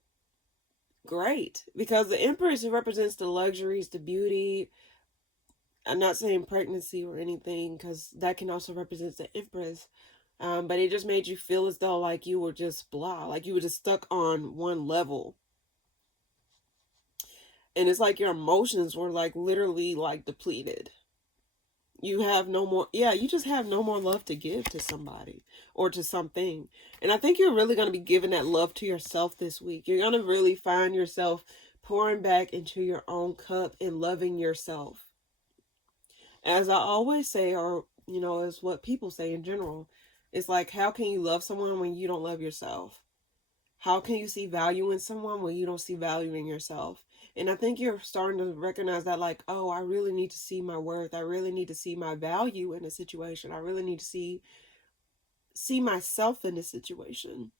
great, because the Empress represents the luxuries, the beauty. I'm not saying pregnancy or anything, because that can also represent the Empress. But it just made you feel as though, like, you were just blah, like you were just stuck on one level. And it's like your emotions were, like, literally, like, depleted. You have no more, you just have no more love to give to somebody or to something. And I think you're really going to be giving that love to yourself this week. You're going to really find yourself pouring back into your own cup and loving yourself. As I always say, or, you know, as what people say in general, it's like, how can you love someone when you don't love yourself? How can you see value in someone when you don't see value in yourself? And I think you're starting to recognize that, like, oh, I really need to see my worth. I really need to see my value in a situation. I really need to see myself in this situation.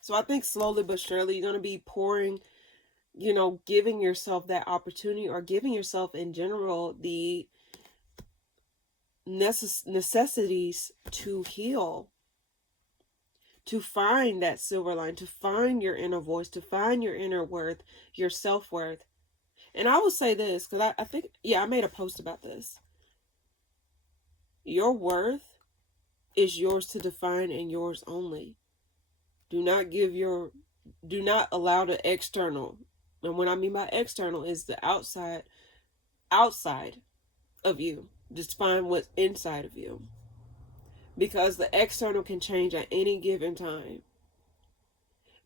So I think slowly but surely you're going to be pouring, you know, giving yourself that opportunity, or giving yourself in general the necessities to heal, to find that silver line, to find your inner voice, to find your inner worth, your self-worth. And I will say this, because I think, I made a post about this. Your worth is yours to define, and yours only. Do not allow the external, and what I mean by external is the outside of you, just find what's inside of you. Because the external can change at any given time.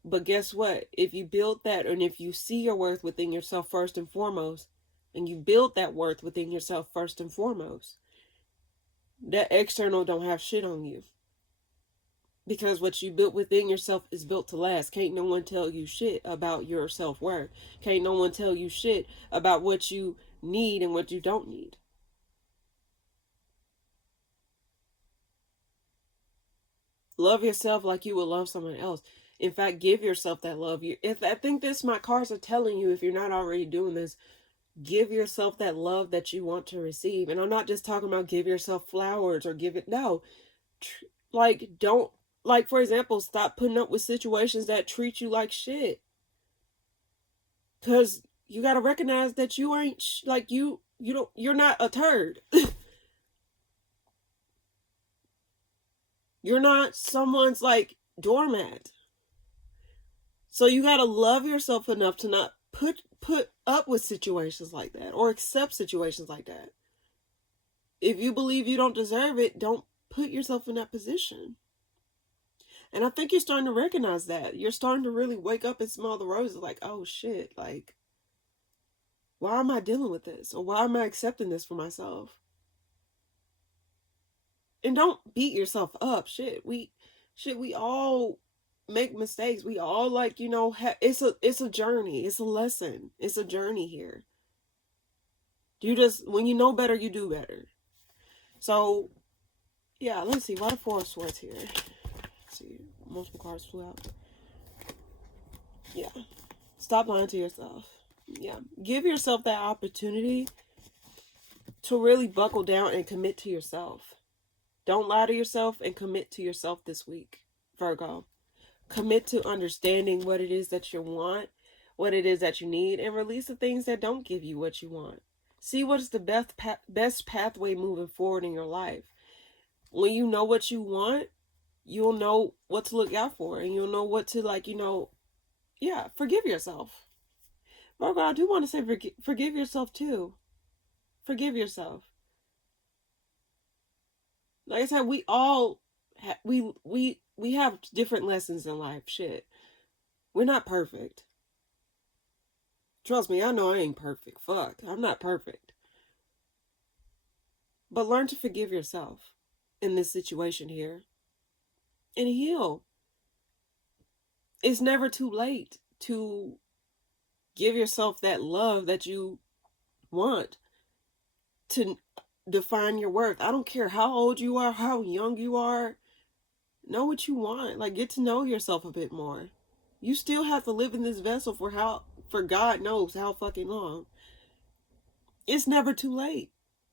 But guess what? If you build that, and if you see your worth within yourself first and foremost, And you build that worth within yourself first and foremost. That external don't have shit on you. Because what you built within yourself is built to last. Can't no one tell you shit about your self-worth. Can't no one tell you shit about what you need and what you don't need. Love yourself like you would love someone else. In fact, give yourself that love. I think my cards are telling you, if you're not already doing this, give yourself that love that you want to receive. And I'm not just talking about give yourself flowers or no. Like, don't, like, for example, stop putting up with situations that treat you like shit. Because you got to recognize that you ain't, you're not a turd. You're not someone's, like, doormat. So you got to love yourself enough to not put up with situations like that or accept situations like that. If you believe you don't deserve it, don't put yourself in that position. And I think you're starting to recognize that. You're starting to really wake up and smell the roses like, oh shit, like, why am I dealing with this? Or why am I accepting this for myself? And don't beat yourself up. We all make mistakes. We all, like, you know, it's a journey. It's a lesson. It's a journey here. When you know better, you do better. So, yeah, let's see. Why the Four of Swords here? Let's see. Multiple cards flew out. Yeah. Stop lying to yourself. Yeah. Give yourself that opportunity to really buckle down and commit to yourself. Don't lie to yourself and commit to yourself this week, Virgo. Commit to understanding what it is that you want, what it is that you need, and release the things that don't give you what you want. See what's the best pathway moving forward in your life. When you know what you want, you'll know what to look out for, and you'll know what to, like, you know, yeah, forgive yourself. Virgo, I do want to say forgive yourself too. Forgive yourself. Like I said, we all we have different lessons in life. Shit, we're not perfect. Trust me, I know I ain't perfect. Fuck, I'm not perfect. But learn to forgive yourself in this situation here and heal. It's never too late to give yourself that love that you want, to define your worth. I don't care how old you are, how young you are. Know what you want. Like, get to know yourself a bit more. You still have to live in this vessel for God knows how fucking long. It's never too late.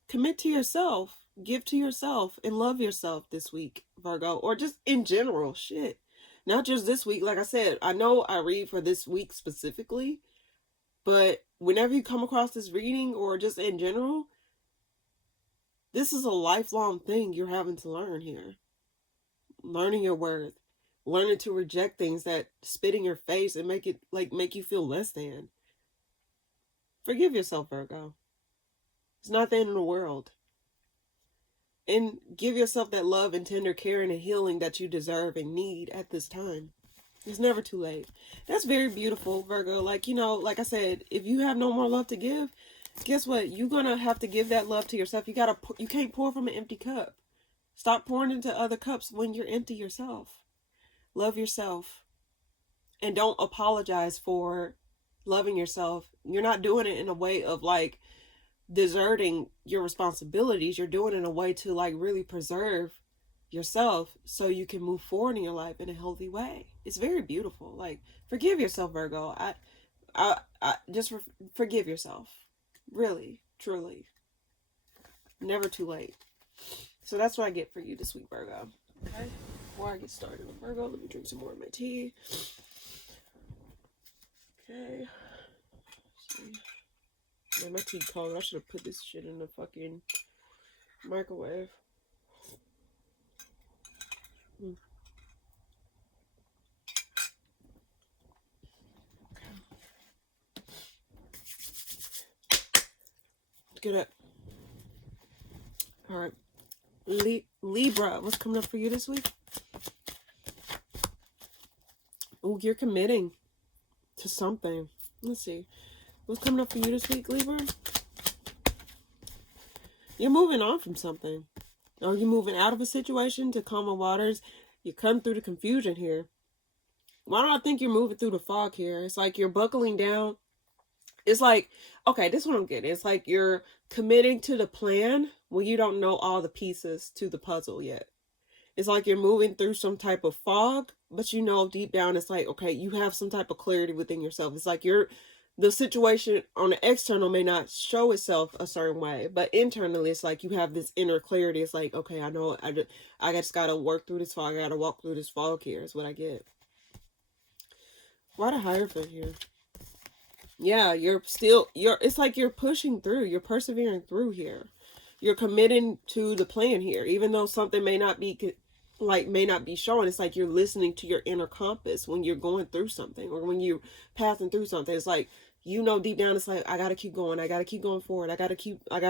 Commit to yourself. Give to yourself and love yourself this week, Virgo. Or just in general, shit. Not just this week. Like I said, I know I read for this week specifically, but whenever you come across this reading or just in general, this is a lifelong thing you're having to learn here. Learning your worth. Learning to reject things that spit in your face and make you feel less than. Forgive yourself, Virgo. It's not the end of the world. And give yourself that love and tender caring and healing that you deserve and need at this time. It's never too late. That's very beautiful, Virgo. Like, you know, like I said, if you have no more love to give, guess what? You're going to have to give that love to yourself. You can't pour from an empty cup. Stop pouring into other cups when you're empty yourself. Love yourself. And don't apologize for loving yourself. You're not doing it in a way of, like, deserting your responsibilities. You're doing it in a way to, like, really preserve yourself so you can move forward in your life in a healthy way. It's very beautiful. Like, forgive yourself, Virgo. I just forgive yourself. Really, truly. Never too late. So that's what I get for you this week, Virgo. Okay? Before I get started with Virgo, let me drink some more of my tea. Okay. Let's see. Man, my tea cold. I should have put this shit in the fucking microwave. Get up. All right. Libra, what's coming up for you this week? Oh, you're committing to something. Let's see. What's coming up for you this week, Libra? You're moving on from something. Or you're moving out of a situation to calmer waters. You come through the confusion here. Why don't I think you're moving through the fog here? It's like you're buckling down. It's like, okay, this is what I'm getting. It's like you're committing to the plan when you don't know all the pieces to the puzzle yet. It's like you're moving through some type of fog, but you know deep down it's like, okay, you have some type of clarity within yourself. It's like the situation on the external may not show itself a certain way, but internally it's like you have this inner clarity. It's like, okay, I know I just gotta work through this fog. I gotta walk through this fog here is what I get. Why the Hierophant here? Yeah, it's like you're pushing through. You're persevering through here. You're committing to the plan here. Even though something may not be shown, it's like you're listening to your inner compass when you're going through something or when you're passing through something. It's like, deep down, it's like, I gotta keep going. I gotta keep going forward. I gotta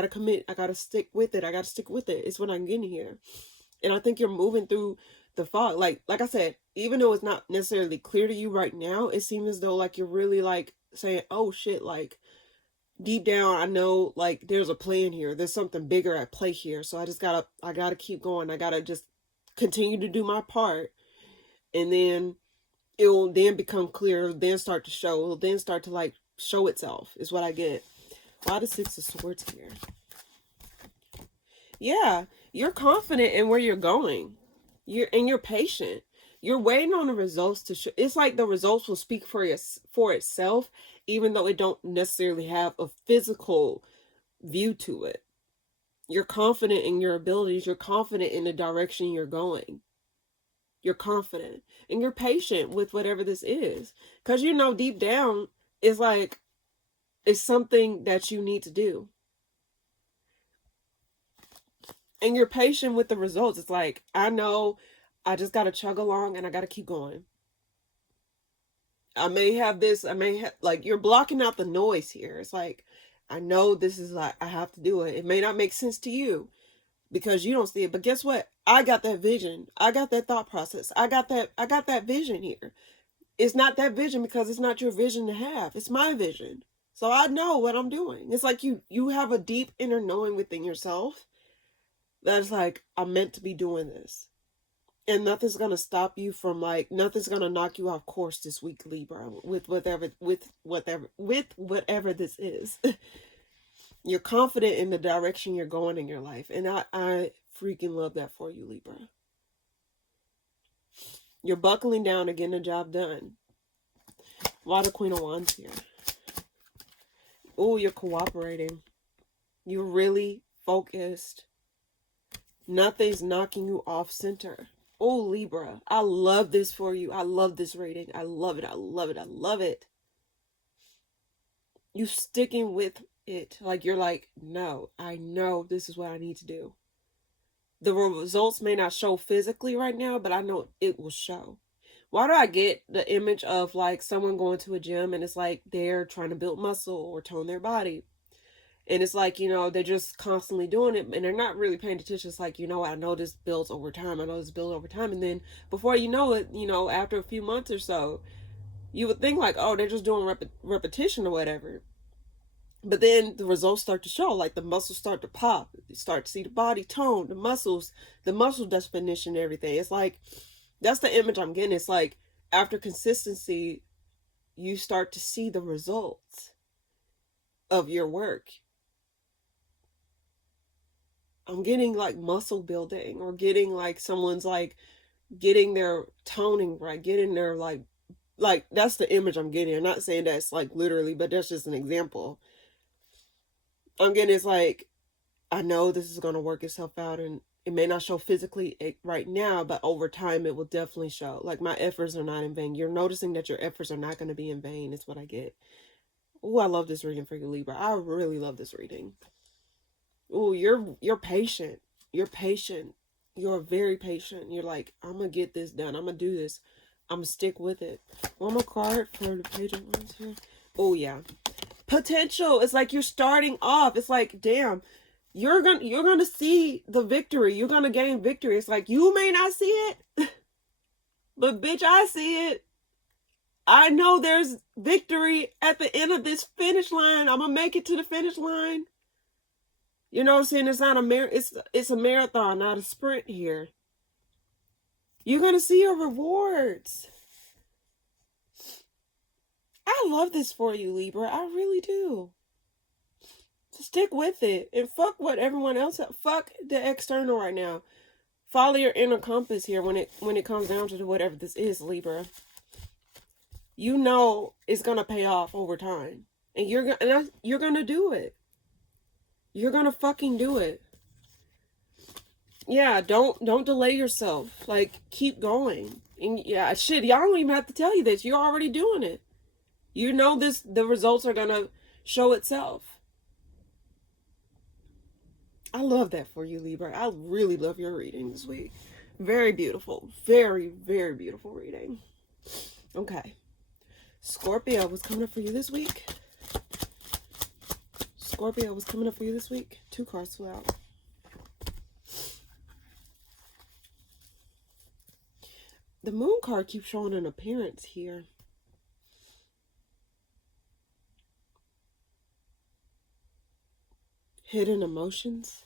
commit. I gotta stick with it. I gotta stick with it. It's what I'm getting here. And I think you're moving through the fog. Like I said, even though it's not necessarily clear to you right now, it seems as though like you're really like saying, oh shit, like deep down I know like there's a plan here. There's something bigger at play here. So I gotta keep going. I gotta just continue to do my part, and then it will then become clear. It'll then start to show. It'll then start to like show itself is what I get. Why the Six of Swords here? Yeah, you're confident in where you're going. You're patient. You're waiting on the results to show. It's like the results will speak for itself, even though it don't necessarily have a physical view to it. You're confident in your abilities. You're confident in the direction you're going. You're confident. And you're patient with whatever this is. Because deep down, it's like, it's something that you need to do. And you're patient with the results. It's like, I know I just got to chug along and I got to keep going. I may have like, you're blocking out the noise here. It's like, I know this is like, I have to do it. It may not make sense to you because you don't see it. But guess what? I got that vision. I got that thought process. I got that vision here. It's not that vision because it's not your vision to have. It's my vision. So I know what I'm doing. It's like you have a deep inner knowing within yourself that's like, I'm meant to be doing this. And nothing's going to stop you from nothing's going to knock you off course this week, Libra, with whatever this is. You're confident in the direction you're going in your life. And I freaking love that for you, Libra. You're buckling down and getting the job done. Why the Queen of Wands here? Oh, you're cooperating. You're really focused. Nothing's knocking you off center. Oh, Libra, I love this for you. I love this reading. I love it. I love it. I love it. You sticking with it. Like, you're like, no, I know this is what I need to do. The results may not show physically right now, but I know it will show. Why do I get the image of like someone going to a gym and it's like they're trying to build muscle or tone their body? And it's like, they're just constantly doing it and they're not really paying attention. It's like, I know this builds over time. I know this builds over time. And then before you know it, after a few months or so, you would think like, oh, they're just doing repetition or whatever. But then the results start to show, like the muscles start to pop. You start to see the body tone, the muscle definition, everything. It's like, that's the image I'm getting. It's like, after consistency, you start to see the results of your work. I'm getting like muscle building, or getting like someone's like getting their toning right, getting their like that's the image I'm getting. I'm not saying that's like literally, but that's just an example. I'm getting, it's like, I know this is going to work itself out, and it may not show physically right now, but over time it will definitely show. Like, my efforts are not in vain. You're noticing that your efforts are not going to be in vain is what I get. Oh, I love this reading for you, Libra. I really love this reading. Oh, you're patient. You're patient. You're very patient. You're like, I'm going to get this done. I'm going to do this. I'm going to stick with it. One more card for the Page of Wands here. Oh, yeah. Potential. It's like you're starting off. It's like, damn, you're gonna see the victory. You're going to gain victory. It's like, you may not see it, but bitch, I see it. I know there's victory at the end of this finish line. I'm going to make it to the finish line. You know what I'm saying? It's not it's a marathon, not a sprint here. You're going to see your rewards. I love this for you, Libra. I really do. So stick with it and fuck what everyone else. Fuck the external right now. Follow your inner compass here when it comes down to whatever this is, Libra. You know it's gonna pay off over time, and you're gonna do it. You're gonna fucking do it. Yeah, don't delay yourself. Like, keep going. And yeah, shit, y'all don't even have to tell you this. You're already doing it. You know this. The results are gonna show itself. I love that for you, Libra. I really love your reading this week. Very beautiful. Very, very beautiful reading. Okay. Scorpio, what's coming up for you this week? Scorpio, what's coming up for you this week? 2 cards flew out. The moon card keeps showing an appearance here. Hidden emotions.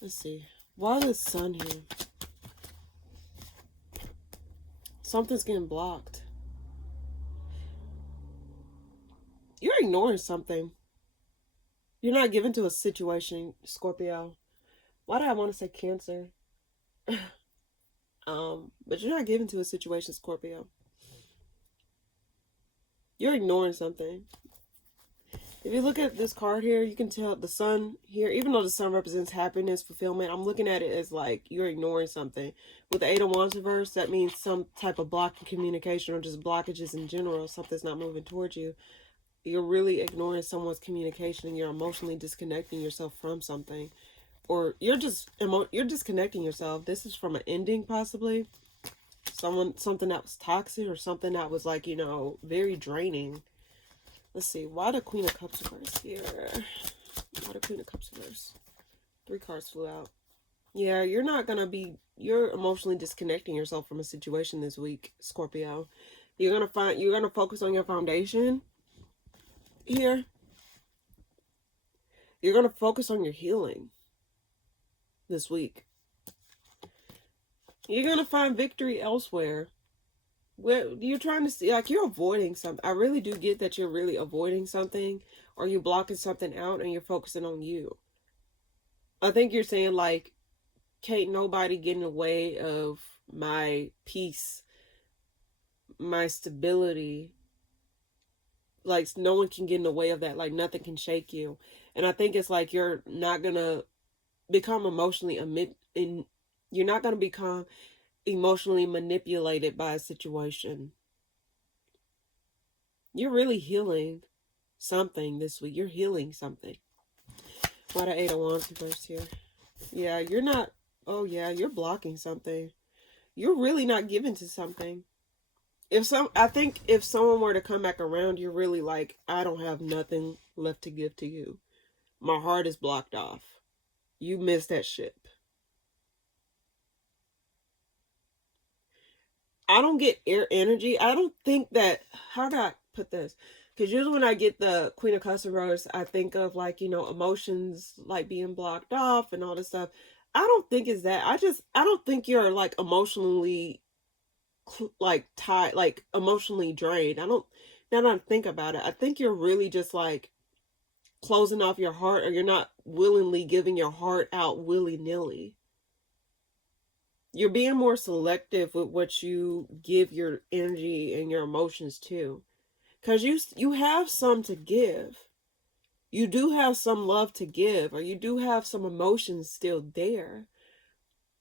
Let's see. Why the sun here? Something's getting blocked. You're ignoring something. You're not given to a situation, Scorpio. Why did I want to say Cancer? But you're not given to a situation, Scorpio. You're ignoring something. If you look at this card here, you can tell the sun here, even though the sun represents happiness, fulfillment, I'm looking at it as like you're ignoring something. With the 8 of Wands reverse, that means some type of block in communication or just blockages in general. Something's not moving towards you. You're really ignoring someone's communication and you're emotionally disconnecting yourself from something. Or you're disconnecting yourself. This is from an ending, possibly. Something that was toxic or something that was like, you know, very draining. Let's see. Why the Queen of Cups reverse here? Why the Queen of Cups reverse? 3 cards flew out. Yeah, you're emotionally disconnecting yourself from a situation this week, Scorpio. You're gonna focus on your foundation here. You're gonna focus on your healing this week. You're gonna find victory elsewhere. Well, you're trying to see, like, you're avoiding something. I really do get that you're really avoiding something, or you're blocking something out and you're focusing on you. I think you're saying, like, can't nobody get in the way of my peace, my stability. Like, no one can get in the way of that. Like, nothing can shake you. And I think it's like you're not gonna become you're not gonna become emotionally manipulated by a situation. You're really healing something this week. You're healing something. Why the 8 of Wands reverse here? Yeah, you're not. Oh yeah, you're blocking something. You're really not given to something. I think if someone were to come back around, you're really like, I don't have nothing left to give to you. My heart is blocked off. You missed that ship. I don't get air energy. I don't think that, how do I put this? Because usually when I get the Queen of Cups reverse, I think of, like, you know, emotions like being blocked off and all this stuff. I don't think it's that. I don't think you're like emotionally like tied, like emotionally drained. Now that I think about it, I think you're really just like closing off your heart, or you're not willingly giving your heart out willy-nilly. You're being more selective with what you give your energy and your emotions to. Because you have some to give. You do have some love to give, or you do have some emotions still there.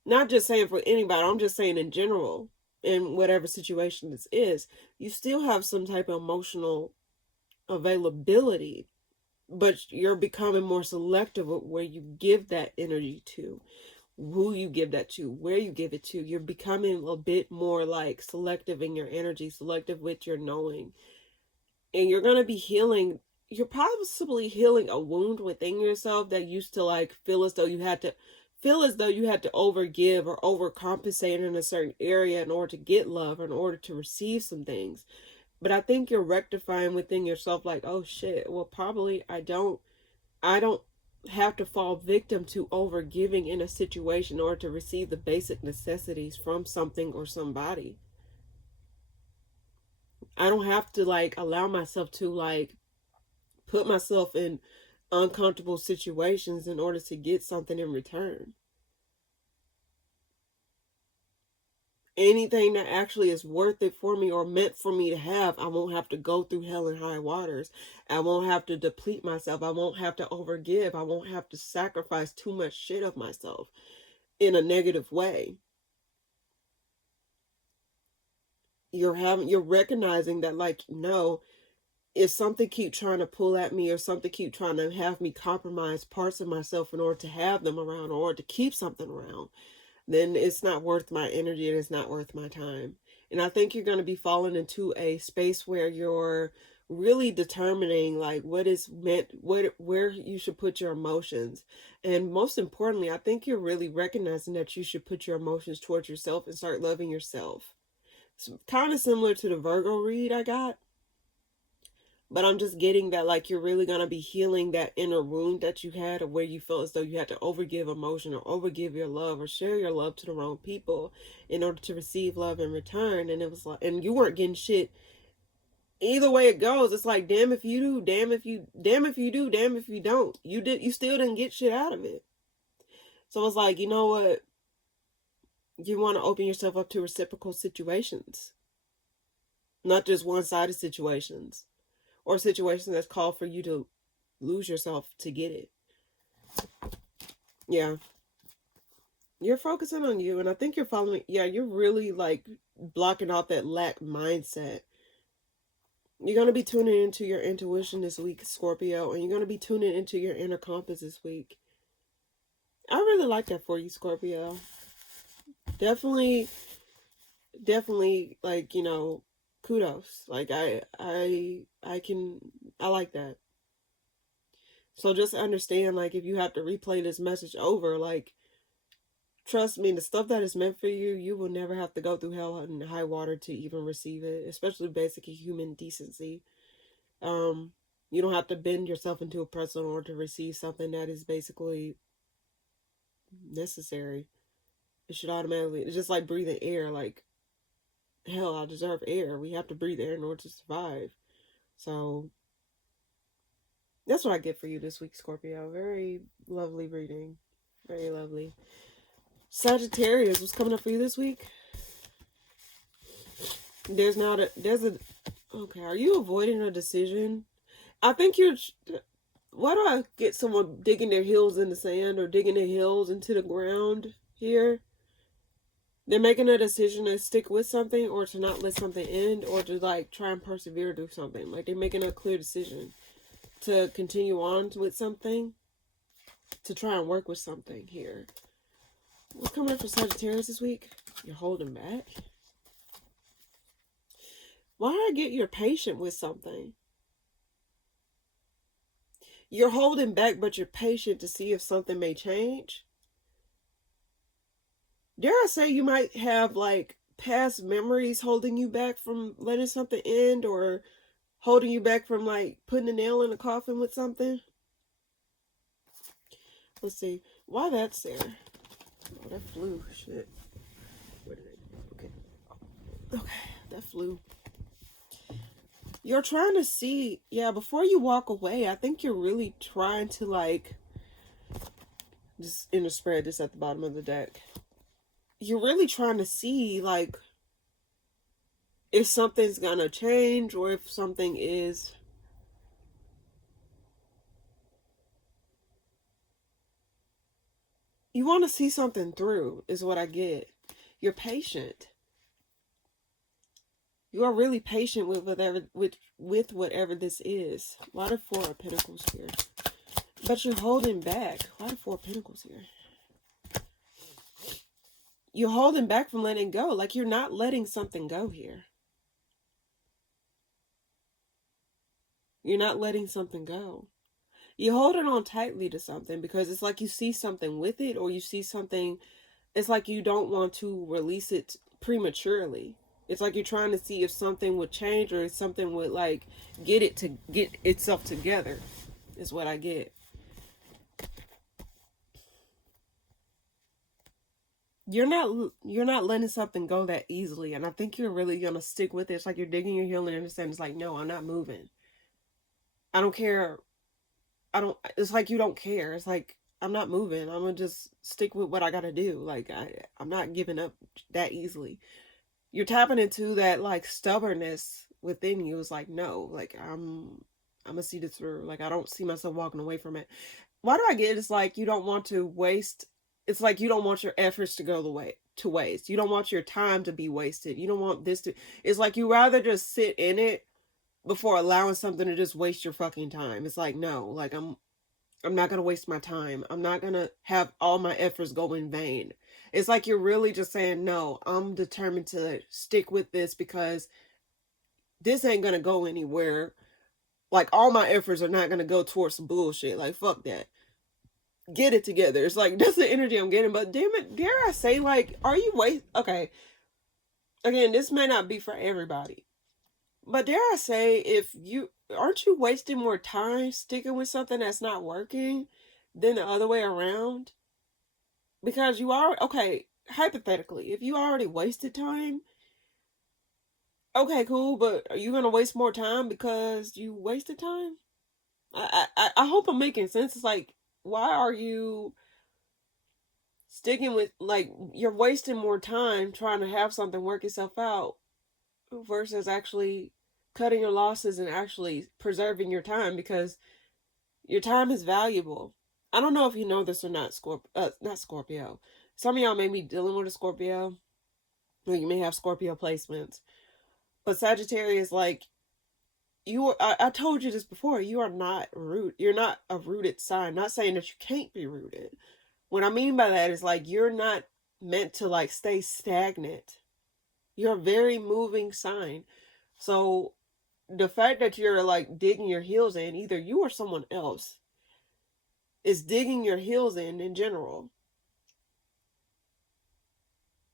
Not just saying for anybody, I'm just saying in general, in whatever situation this is, you still have some type of emotional availability, but you're becoming more selective with where you give that energy to, who you give that to, where you give it to. You're becoming a bit more like selective in your energy, selective with your knowing. And you're going to be healing. You're possibly healing a wound within yourself that used to like feel as though you had to overgive or overcompensate in a certain area in order to get love, or in order to receive some things. But I think you're rectifying within yourself, like, oh shit, well, probably I don't have to fall victim to over giving in a situation in order to receive the basic necessities from something or somebody. I don't have to like allow myself to like put myself in uncomfortable situations in order to get something in return. Anything that actually is worth it for me or meant for me to have, I won't have to go through hell and high waters. I won't have to deplete myself. I won't have to overgive. I won't have to sacrifice too much shit of myself in a negative way. You're recognizing that, like, no, if something keep trying to pull at me or something keep trying to have me compromise parts of myself in order to have them around or to keep something around, then it's not worth my energy and it's not worth my time. And I think you're going to be falling into a space where you're really determining like what is meant, where you should put your emotions. And most importantly, I think you're really recognizing that you should put your emotions towards yourself and start loving yourself. It's kind of similar to the Virgo read I got. But I'm just getting that like you're really going to be healing that inner wound that you had, or where you felt as though you had to overgive emotion or overgive your love or share your love to the wrong people in order to receive love in return. And it was like, and you weren't getting shit. Either way it goes, it's like, damn if you do, damn if you do, damn if you don't. You still didn't get shit out of it. So it's like, you know what? You want to open yourself up to reciprocal situations, not just one-sided situations. Or situations that's called for you to lose yourself to get it. Yeah. You're focusing on you, and I think you're following, you're really like blocking out that lack mindset. You're going to be tuning into your intuition this week, Scorpio, and you're going to be tuning into your inner compass this week. I really like that for you, Scorpio. Definitely, like, you know, kudos. Like I like that. So just understand, like, if you have to replay this message over, like, trust me, the stuff that is meant for you, you will never have to go through hell and high water to even receive it, especially basic human decency. You don't have to bend yourself into a pretzel in order to receive something that is basically necessary. It should automatically, it's just like breathing air, like, hell, I deserve air. We have to breathe air in order to survive. So that's what I get for you this week, Scorpio. Very lovely reading. Very lovely. Sagittarius, what's coming up for you this week? Okay, are you avoiding a decision? I think why do I get someone digging their heels in the sand or digging their heels into the ground here? They're making a decision to stick with something or to not let something end or to like try and persevere through something. Like they're making a clear decision to continue on with something, to try and work with something here. What's coming up for Sagittarius this week? You're holding back. Why do I get you're patient with something? You're holding back, but you're patient to see if something may change. Dare I say you might have like past memories holding you back from letting something end, or holding you back from like putting a nail in the coffin with something? Let's see. Why that's there? Oh, that flew. Shit. Where did it? Okay. Okay, that flew. You're trying to see, before you walk away, I think you're really trying to like, just in the spread, this at the bottom of the deck. You're really trying to see like if something's gonna change or if something is. You want to see something through, is what I get. You're patient. You are really patient with whatever this is. Why the Four of Pentacles here? But you're holding back. Why the Four of Pentacles here? You're holding back from letting go. Like you're not letting something go here. You're not letting something go. You're holding on tightly to something because it's like you see something with it, or you see something. It's like you don't want to release it prematurely. It's like you're trying to see if something would change or if something would like get itself together, is what I get. you're not letting something go that easily, and I think you're really gonna stick with it. It's like you're digging your heel and understand. It's like, no, I'm not moving. I don't care. I don't. It's like you don't care. It's like I'm not moving. I'm gonna just stick with what I gotta do. Like I'm not giving up that easily. You're tapping into that like stubbornness within you. It's like, no, like I'm gonna see this through. Like I don't see myself walking away from it. Why do I get it? It's like you don't want to waste. It's like you don't want your efforts to go the way to waste. You don't want your time to be wasted. You don't want this to. It's like you rather just sit in it before allowing something to just waste your fucking time. It's like, no, like I'm not gonna waste my time. I'm not gonna have all my efforts go in vain. It's like you're really just saying, no, I'm determined to stick with this because this ain't gonna go anywhere. Like all my efforts are not gonna go towards some bullshit. Like fuck that. Get it together. It's like that's the energy I'm getting. But damn it, dare I say, like, are you okay? Again, this may not be for everybody, but dare I say, if you aren't you wasting more time sticking with something that's not working than the other way around? Because you are okay. Hypothetically, if you already wasted time, okay, cool. But are you gonna waste more time because you wasted time? I hope I'm making sense. It's like, why are you sticking with, like, you're wasting more time trying to have something work itself out versus actually cutting your losses and actually preserving your time, because your time is valuable. I don't know if you know this or not, not Scorpio. Some of y'all may be dealing with a Scorpio, or you may have Scorpio placements. But Sagittarius, like, I told you this before, you are not you're not a rooted sign. Not saying that you can't be rooted. What I mean by that is, like, you're not meant to, like, stay stagnant. You're a very moving sign. So the fact that you're, like, digging your heels in, either you or someone else is digging your heels in general.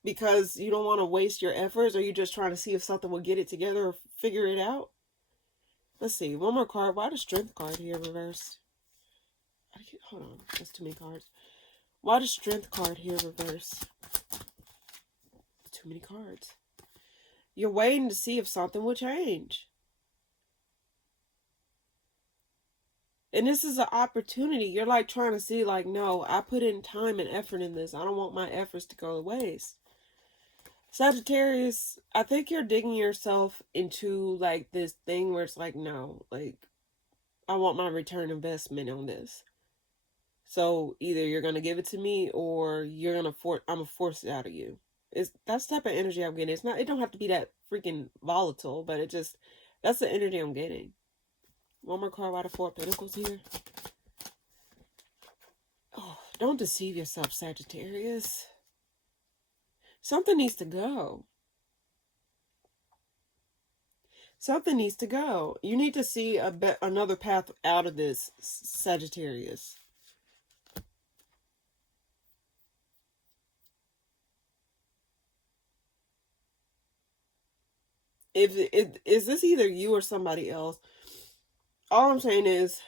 Because you don't want to waste your efforts, or you just trying to see if something will get it together or figure it out. Let's see. One more card. Why the Strength card here reversed? Hold on. That's too many cards. Why the Strength card here reversed? Too many cards. You're waiting to see if something will change. And this is an opportunity. You're like trying to see, like, no, I put in time and effort in this. I don't want my efforts to go to waste. Sagittarius, I think you're digging yourself into, like, this thing where it's like, no, like, I want my return investment on this. So either you're going to give it to me, or you're going to I'm going to force it out of you. That's the type of energy I'm getting. It don't have to be that freaking volatile, but that's the energy I'm getting. One more card out of Four of Pentacles here. Oh, don't deceive yourself, Sagittarius. Something needs to go. Something needs to go. You need to see another path out of this, Sagittarius. Is this either you or somebody else? All I'm saying is,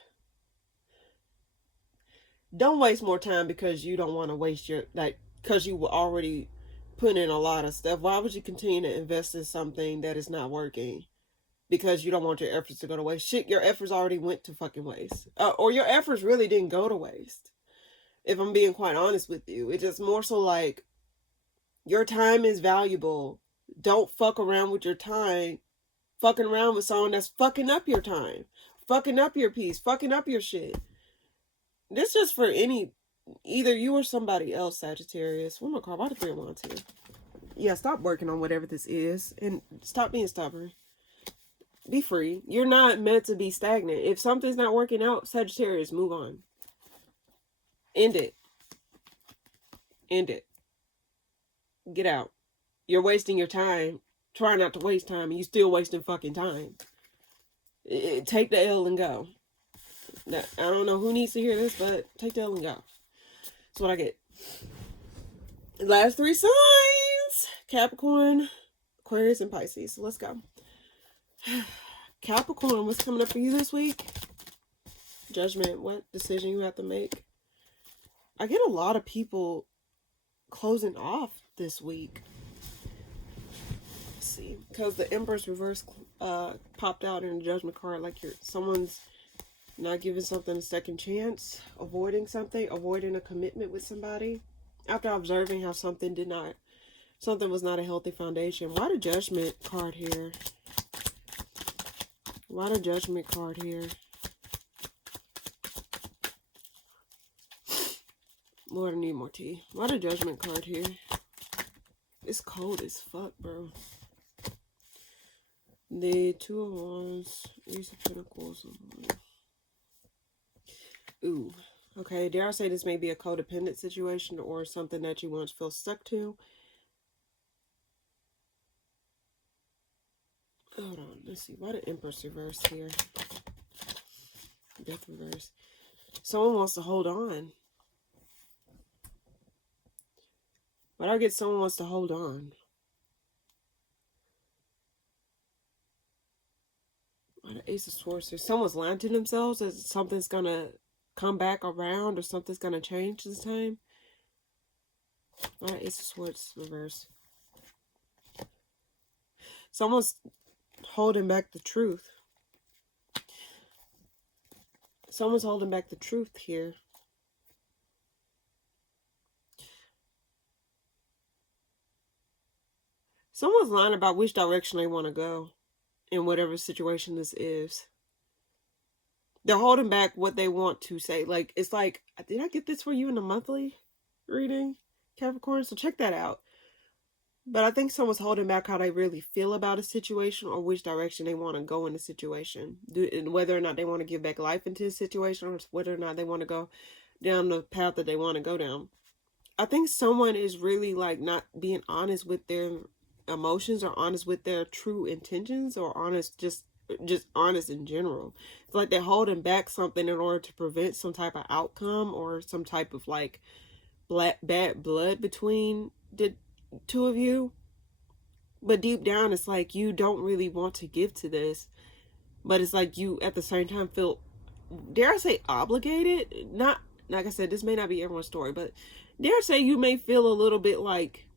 don't waste more time because you don't want to waste because you were already putting in a lot of stuff. Why would you continue to invest in something that is not working? Because you don't want your efforts to go to waste. Shit, your efforts already went to fucking waste. Or your efforts really didn't go to waste. If I'm being quite honest with you. It's just more so like, your time is valuable. Don't fuck around with your time. Fucking around with someone that's fucking up your time. Fucking up your peace. Fucking up your shit. This is for either you or somebody else, Sagittarius. One more card. Why the 3 of Wands here? Yeah, stop working on whatever this is. And stop being stubborn. Be free. You're not meant to be stagnant. If something's not working out, Sagittarius, move on. End it. End it. Get out. You're wasting your time. Try not to waste time, and you're still wasting fucking time. Take the L and go. Now, I don't know who needs to hear this, but take the L and go. That's what I get. Last 3 signs. Capricorn, Aquarius, and Pisces. So let's go. Capricorn, what's coming up for you this week? Judgment. What decision you have to make? I get a lot of people closing off this week. Let's see, because the Empress reverse popped out in the Judgment card, like someone's not giving something a second chance, avoiding something, avoiding a commitment with somebody after observing how something was not a healthy foundation. Why the Judgment card here? Why the Judgment card here? Lord, I need more tea. Why the Judgment card here? It's cold as fuck, bro. The Two of Wands, Ace of Pentacles. Ooh. Okay, dare I say this may be a codependent situation or something that you once feel stuck to. Hold on, let's see. Why the Empress reverse here? Death reverse. Someone wants to hold on. Why do I get someone wants to hold on? Why the Ace of Swords here? Someone's lying to themselves that something's gonna come back around or something's gonna change this time. Why the Ace of Swords reverse? Someone's holding back the truth. Someone's holding back the truth here. Someone's lying about which direction they want to go in whatever situation this is. They're holding back what they want to say. Like, it's like, did I get this for you in a monthly reading, Capricorn? So check that out. But I think someone's holding back how they really feel about a situation or which direction they want to go in the situation. Whether or not they want to give back life into a situation or whether or not they want to go down the path that they want to go down. I think someone is really like not being honest with their emotions or honest with their true intentions or honest, just honest in general. It's like they're holding back something in order to prevent some type of outcome or some type of like bad blood between the two of you. But deep down it's like you don't really want to give to this, but it's like you at the same time feel, dare I say, obligated. Not, like I said, this may not be everyone's story, but dare I say you may feel a little bit like,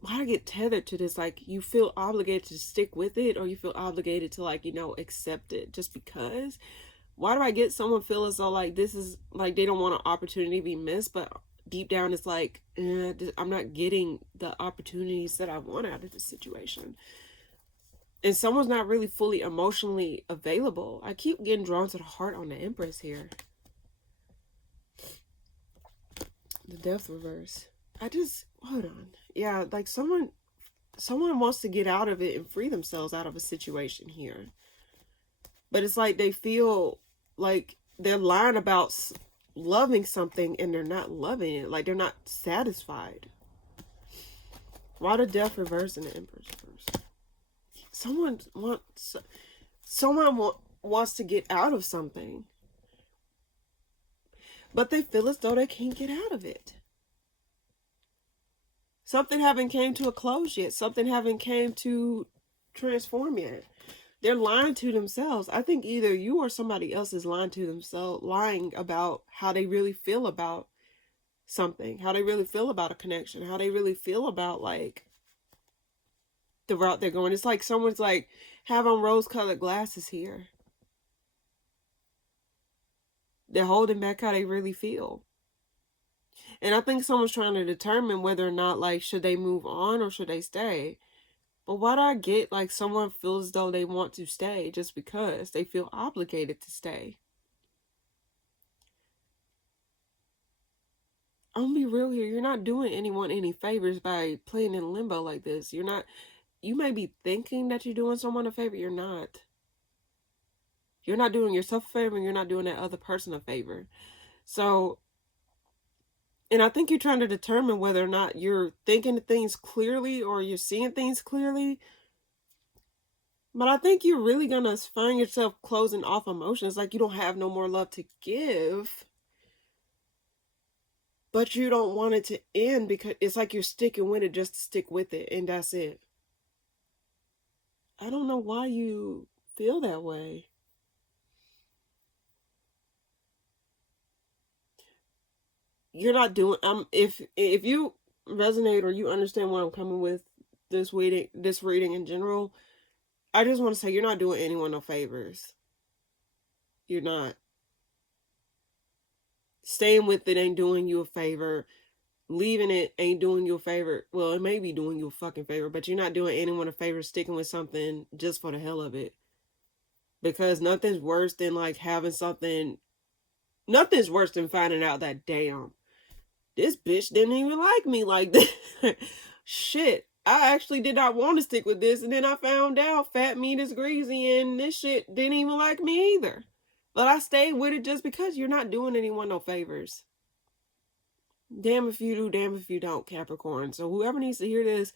why do I get tethered to this? Like you feel obligated to stick with it, or you feel obligated to, like, you know, accept it just because. Why do I get someone feel as though like this is like they don't want an opportunity to be missed, but deep down it's like, I'm not getting the opportunities that I want out of this situation. And someone's not really fully emotionally available. I keep getting drawn to the heart on the Empress here. The Death reverse. Hold on. Yeah, like someone wants to get out of it and free themselves out of a situation here. But it's like they feel like they're lying about loving something and they're not loving it. Like they're not satisfied. Why the Death reverse and the Empress reverse? Someone wants to get out of something, but they feel as though they can't get out of it. Something haven't came to a close yet. Something haven't came to transform yet. They're lying to themselves. I think either you or somebody else is lying to themselves, lying about how they really feel about something, how they really feel about a connection, how they really feel about like the route they're going. It's like someone's like have on rose-colored glasses here. They're holding back how they really feel. And I think someone's trying to determine whether or not, like, should they move on or should they stay? But why do I get, like, someone feels as though they want to stay just because they feel obligated to stay? I'm gonna be real here. You're not doing anyone any favors by playing in limbo like this. You're not, you may be thinking that you're doing someone a favor. You're not. You're not doing yourself a favor and you're not doing that other person a favor. So, and I think you're trying to determine whether or not you're thinking things clearly or you're seeing things clearly. But I think you're really going to find yourself closing off emotions. Like you don't have no more love to give. But you don't want it to end because it's like you're sticking with it just to stick with it. And that's it. I don't know why you feel that way. You're not doing, if you resonate or you understand what I'm coming with this reading in general, I just want to say you're not doing anyone no favors. You're not. Staying with it ain't doing you a favor. Leaving it ain't doing you a favor. Well, it may be doing you a fucking favor, but you're not doing anyone a favor sticking with something just for the hell of it. Because nothing's worse than like having something. Nothing's worse than finding out that, damn, this bitch didn't even like me like that. Shit, I actually did not want to stick with this, and then I found out fat meat is greasy and this shit didn't even like me either. But I stayed with it just because. You're not doing anyone no favors. Damn if you do, damn if you don't, Capricorn. So whoever needs to hear this,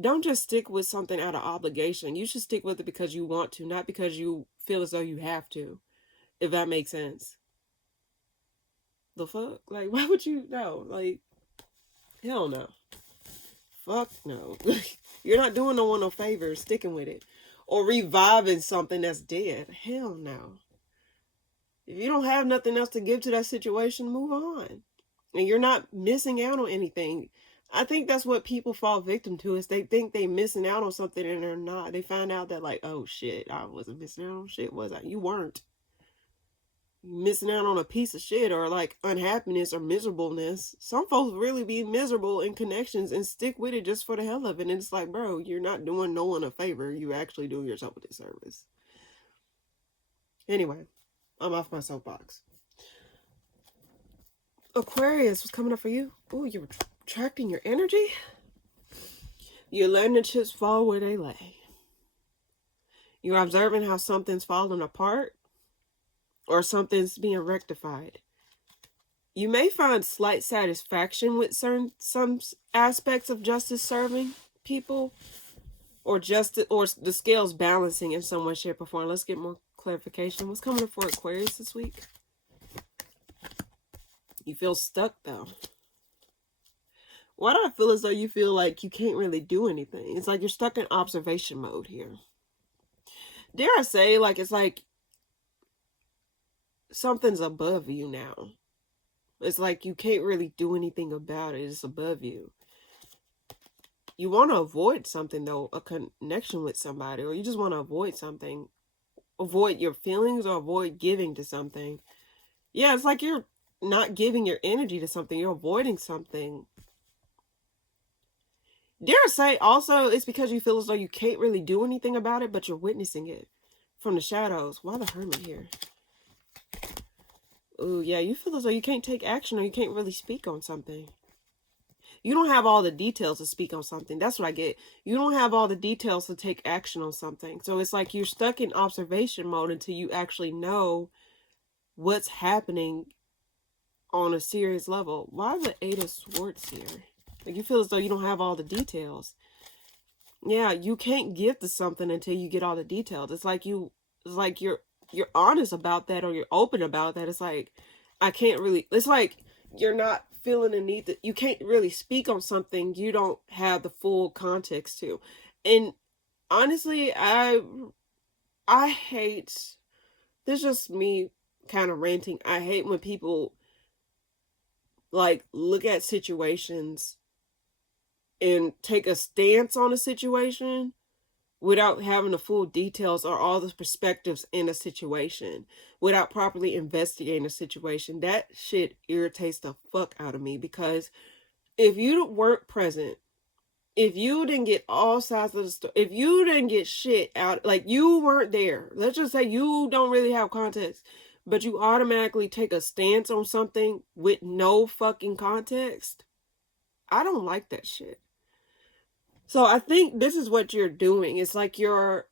don't just stick with something out of obligation. You should stick with it because you want to, not because you feel as though you have to, if that makes sense. The fuck? Like, why would you? No, like, hell no. Fuck no. You're not doing no one no favors sticking with it. Or reviving something that's dead. Hell no. If you don't have nothing else to give to that situation, move on. And you're not missing out on anything. I think that's what people fall victim to, is they think they missing out on something and they're not. They find out that like, oh shit, I wasn't missing out on shit, was I? You weren't. Missing out on a piece of shit or like unhappiness or miserableness. Some folks really be miserable in connections and stick with it just for the hell of it. And it's like, bro, you're not doing no one a favor. You're actually doing yourself a disservice. Anyway, I'm off my soapbox. Aquarius, what's coming up for you? Oh, you're attracting your energy? You're letting the chips fall where they lay. You're observing how something's falling apart or something's being rectified. You may find slight satisfaction with some aspects of justice serving people, or justice, or the scales balancing in some way, shape, or form. Let's get more clarification. What's coming up for Aquarius this week? You feel stuck though. Why do I feel as though you feel like you can't really do anything? It's like you're stuck in observation mode here. Dare I say, like, it's like something's above you now. It's like you can't really do anything about it. It's above you. You want to avoid something though, a connection with somebody, or you just want to avoid something. Avoid your feelings or avoid giving to something. Yeah, it's like you're not giving your energy to something. You're avoiding something. Dare I say also it's because you feel as though you can't really do anything about it, but you're witnessing it from the shadows. Why the Hermit here? Oh, yeah, you feel as though you can't take action or you can't really speak on something. You don't have all the details to speak on something. That's what I get. You don't have all the details to take action on something. So it's like you're stuck in observation mode until you actually know what's happening on a serious level. Why the Eight of Swords here? Like you feel as though you don't have all the details. Yeah, you can't give to something until you get all the details. It's like you're honest about that, or you're open about that. It's like, I can't really, it's like you're not feeling the need that you can't really speak on something you don't have the full context to. And honestly, I hate, this is just me kind of ranting. I hate when people like look at situations and take a stance on a situation without having the full details or all the perspectives in a situation, without properly investigating a situation. That shit irritates the fuck out of me, because if you weren't present, if you didn't get all sides of the story, if you didn't get shit out, like you weren't there, let's just say you don't really have context, but you automatically take a stance on something with no fucking context, I don't like that shit. So I think this is what you're doing. It's like you're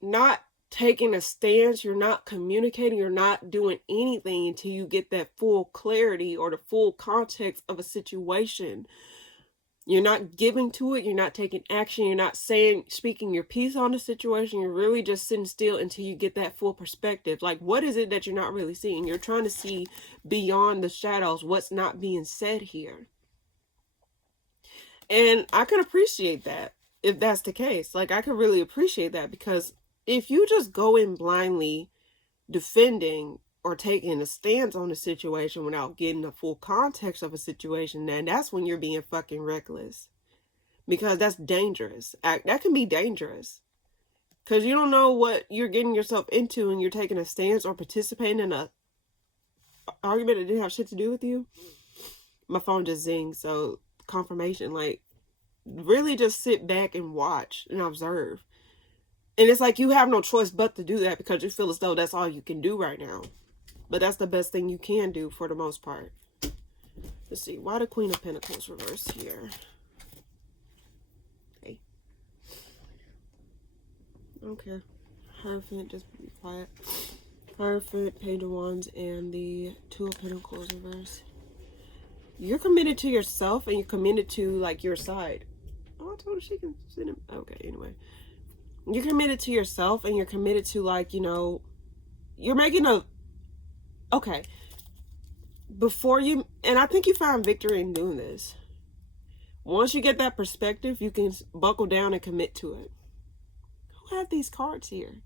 not taking a stance, you're not communicating, you're not doing anything until you get that full clarity or the full context of a situation. You're not giving to it, you're not taking action, you're not speaking your piece on the situation, you're really just sitting still until you get that full perspective. Like, what is it that you're not really seeing? You're trying to see beyond the shadows, what's not being said here. And I can appreciate that if that's the case. Like, I can really appreciate that, because if you just go in blindly defending or taking a stance on a situation without getting the full context of a situation, then that's when you're being fucking reckless. Because that's dangerous. That can be dangerous. Because you don't know what you're getting yourself into and you're taking a stance or participating in a argument that didn't have shit to do with you. My phone just zinged, so confirmation. Like, really just sit back and watch and observe. And it's like you have no choice but to do that because you feel as though that's all you can do right now. But that's the best thing you can do for the most part. Let's see. Why the Queen of Pentacles reversed here? Hey. Okay. Hierophant, just be quiet. Hierophant, Page of Wands, and the Two of Pentacles reverse. You're committed to yourself and you're committed to, like, your side. Oh, I told her she can send him. Okay, anyway. You're committed to yourself and you're committed to, like, you know, you're making a... Okay. Before you... And I think you found victory in doing this. Once you get that perspective, you can buckle down and commit to it. Who had these cards here?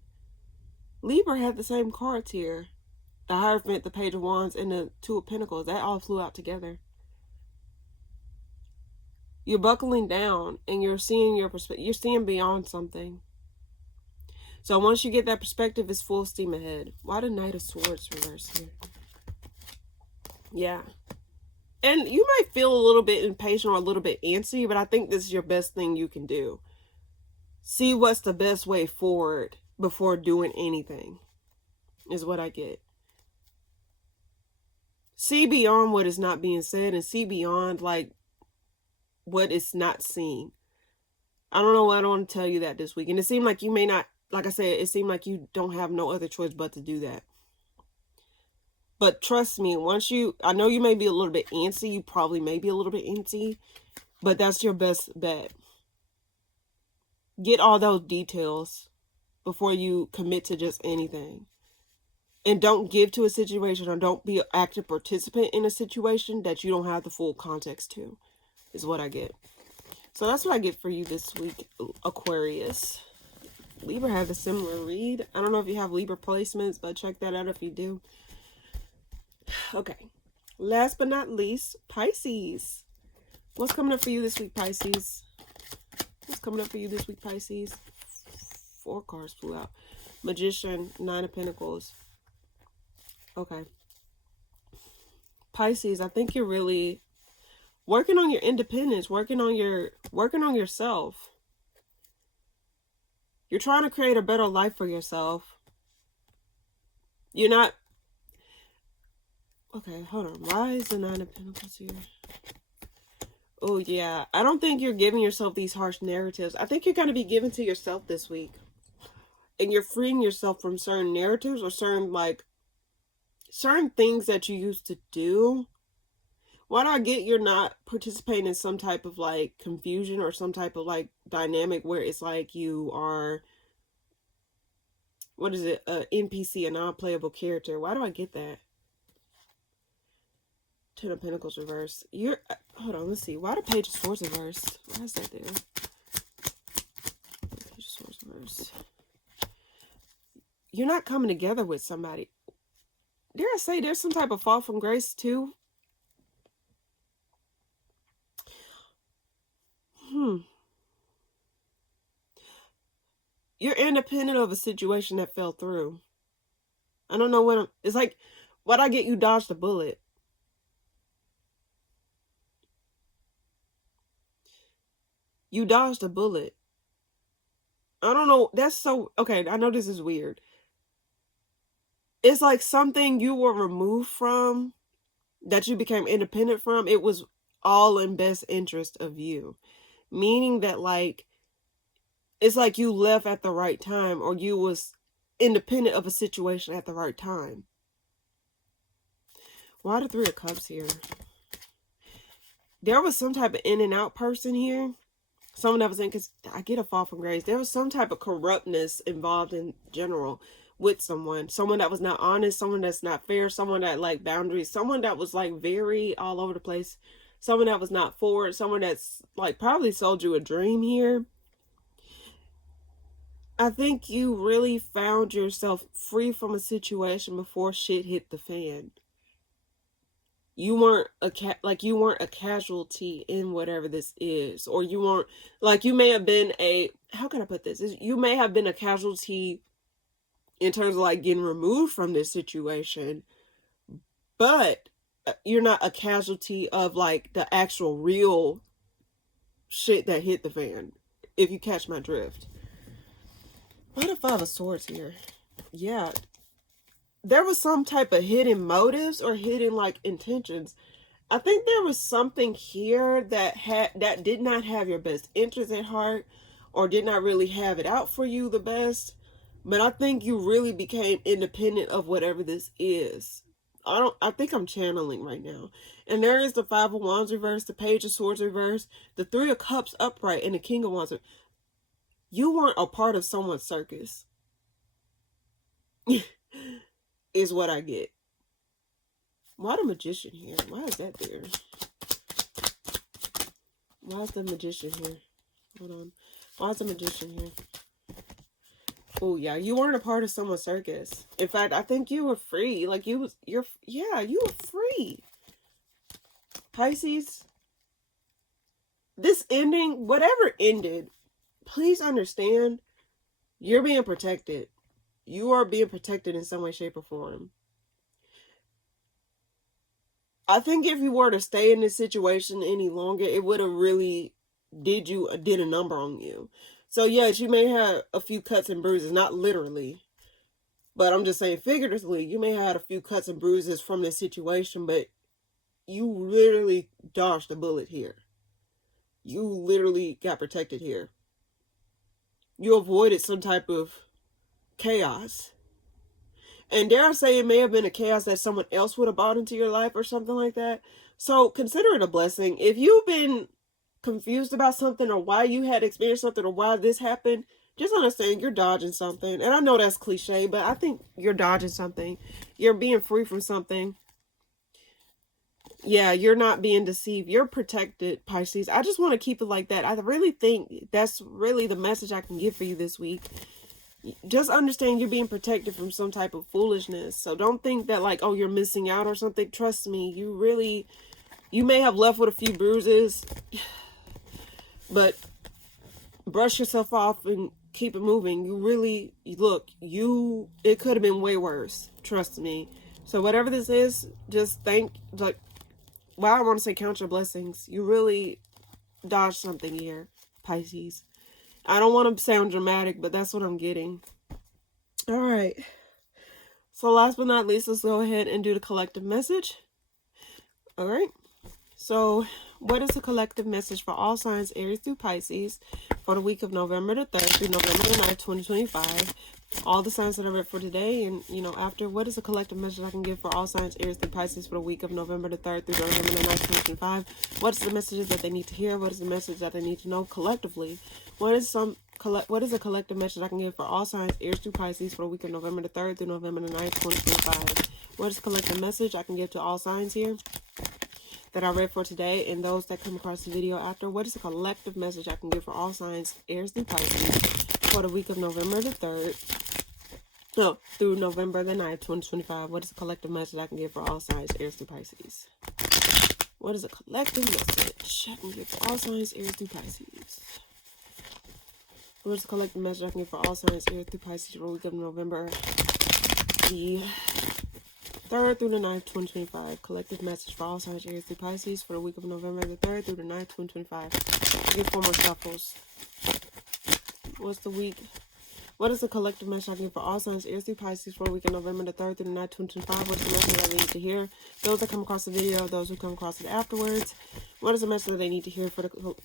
Libra had the same cards here. The Hierophant, the Page of Wands, and the Two of Pentacles. That all flew out together. You're buckling down and you're seeing your perspective. You're seeing beyond something. So once you get that perspective, it's full steam ahead. Why the Knight of Swords reverse here? Yeah. And you might feel a little bit impatient or a little bit antsy, but I think this is your best thing you can do. See what's the best way forward before doing anything, is what I get. See beyond what is not being said and see beyond, like, what is not seen. I don't know why I don't want to tell you that this week. And it seemed like you may not, like I said, it seemed like you don't have no other choice but to do that. But trust me, once you, I know you may be a little bit antsy. You probably may be a little bit antsy. But that's your best bet. Get all those details before you commit to just anything. And don't give to a situation or don't be an active participant in a situation that you don't have the full context to, is what I get. So that's what I get for you this week, Aquarius. Libra have a similar read. I don't know if you have Libra placements, but check that out if you do. Okay. Last but not least, Pisces. What's coming up for you this week, Pisces? What's coming up for you this week, Pisces? 4 cards flew out. Magician, 9 of Pentacles. Okay. Pisces, I think you're really working on your independence, working on yourself. You're trying to create a better life for yourself. You're not... Okay, hold on. Why is the 9 of Pentacles here? Oh, yeah. I don't think you're giving yourself these harsh narratives. I think you're going to be giving to yourself this week. And you're freeing yourself from certain narratives or certain things that you used to do. Why do I get you're not participating in some type of, like, confusion or some type of, like, dynamic where it's like you are, what is it, a NPC, a non-playable character? Why do I get that? 10 of Pentacles reverse. Hold on, let's see. Why the Page of Swords reverse? Why is that there? Page of Swords reverse. You're not coming together with somebody. Dare I say there's some type of fall from grace too? You're independent of a situation that fell through. I don't know what it's like. Why'd I get you dodged a bullet? You dodged a bullet. I don't know. That's so... Okay, I know this is weird. It's like something you were removed from, that you became independent from. It was all in best interest of you. Meaning that, like, it's like you left at the right time, or you was independent of a situation at the right time. Why the 3 of Cups here? There was some type of in and out person here. Someone that was in, because I get a fall from grace. There was some type of corruptness involved in general with someone. Someone that was not honest. Someone that's not fair. Someone that liked boundaries. Someone that was, like, very all over the place. Someone that was not forward. Someone that's, like, probably sold you a dream here. I think you really found yourself free from a situation before shit hit the fan. You weren't you weren't a casualty in whatever this is, or you weren't like, you may have been a, how can I put this? You may have been a casualty in terms of like getting removed from this situation, but you're not a casualty of like the actual real shit that hit the fan, if you catch my drift. Why the Five of Swords here? Yeah, there was some type of hidden motives or hidden like intentions. I think there was something here that did not have your best interest at heart, or did not really have it out for you the best. But I think you really became independent of whatever this is. I think I'm channeling right now. And there is the Five of Wands reverse, the Page of Swords reverse, the Three of Cups upright, and the King of Wands. You weren't a part of someone's circus. Is what I get. Why the Magician here? Why is that there? Why is the Magician here? Hold on. Why is the Magician here? Oh yeah, you weren't a part of someone's circus. In fact, I think you were free. Like you were free. Pisces, this ending, whatever ended, please understand, you're being protected. You are being protected in some way, shape, or form. I think if you were to stay in this situation any longer, it would have really did a number on you. So yes, you may have a few cuts and bruises, not literally, but I'm just saying figuratively, you may have had a few cuts and bruises from this situation, but you literally dodged a bullet here. You literally got protected here. You avoided some type of chaos. And dare I say, it may have been a chaos that someone else would have brought into your life or something like that. So consider it a blessing. If you've been confused about something, or why you had experienced something, or why this happened, just understand you're dodging something. And I know that's cliche, but I think you're dodging something. You're being free from something. Yeah, you're not being deceived. You're protected, Pisces. I just want to keep it like that. I really think that's really the message I can give for you this week. Just understand you're being protected from some type of foolishness. So don't think that like, oh, you're missing out or something. Trust me, you may have left with a few bruises, but brush yourself off and keep it moving. You really, look, it could have been way worse. Trust me. So whatever this is, just well, I want to say count your blessings. You really dodged something here, Pisces. I don't want to sound dramatic, but that's what I'm getting. All right. So last but not least, let's go ahead and do the collective message. All right. So what is the collective message for all signs Aries through Pisces for the week of November the 3rd through November the 9th, 2025? All the signs that I read for today, and after, what is the collective message I can give for all signs Aries through Pisces for the week of November the 3rd through November the 9th, 2025? What is the messages that they need to hear? What is the message that they need to know collectively? What is a collective message I can give for all signs Aries through Pisces for the week of November the 3rd through November the 9th, 2025? What is a collective message I can give to all signs here that I read for today, and those that come across the video after? What is a collective message I can give for all signs Aries through Pisces for the week of November the 3rd through November the 9th, 2025? What is a collective message I can give for all signs Aries through Pisces? What is a collective message I can give for all signs Aries through Pisces? What is a collective message I can give for all signs Aries through Pisces for the week of November the 3rd through the 9th, 2025? Collective message for all signs Aries through Pisces for the week of November the 3rd through the 9th, 2025. I'll give 4 more shuffles. What's the week? What is the collective message I can give for all signs Aries through Pisces for the week of November the 3rd through the 9th, 2025? What is the message that they need to hear? Those that come across the video, those who come across it afterwards. What is the message that they need to hear for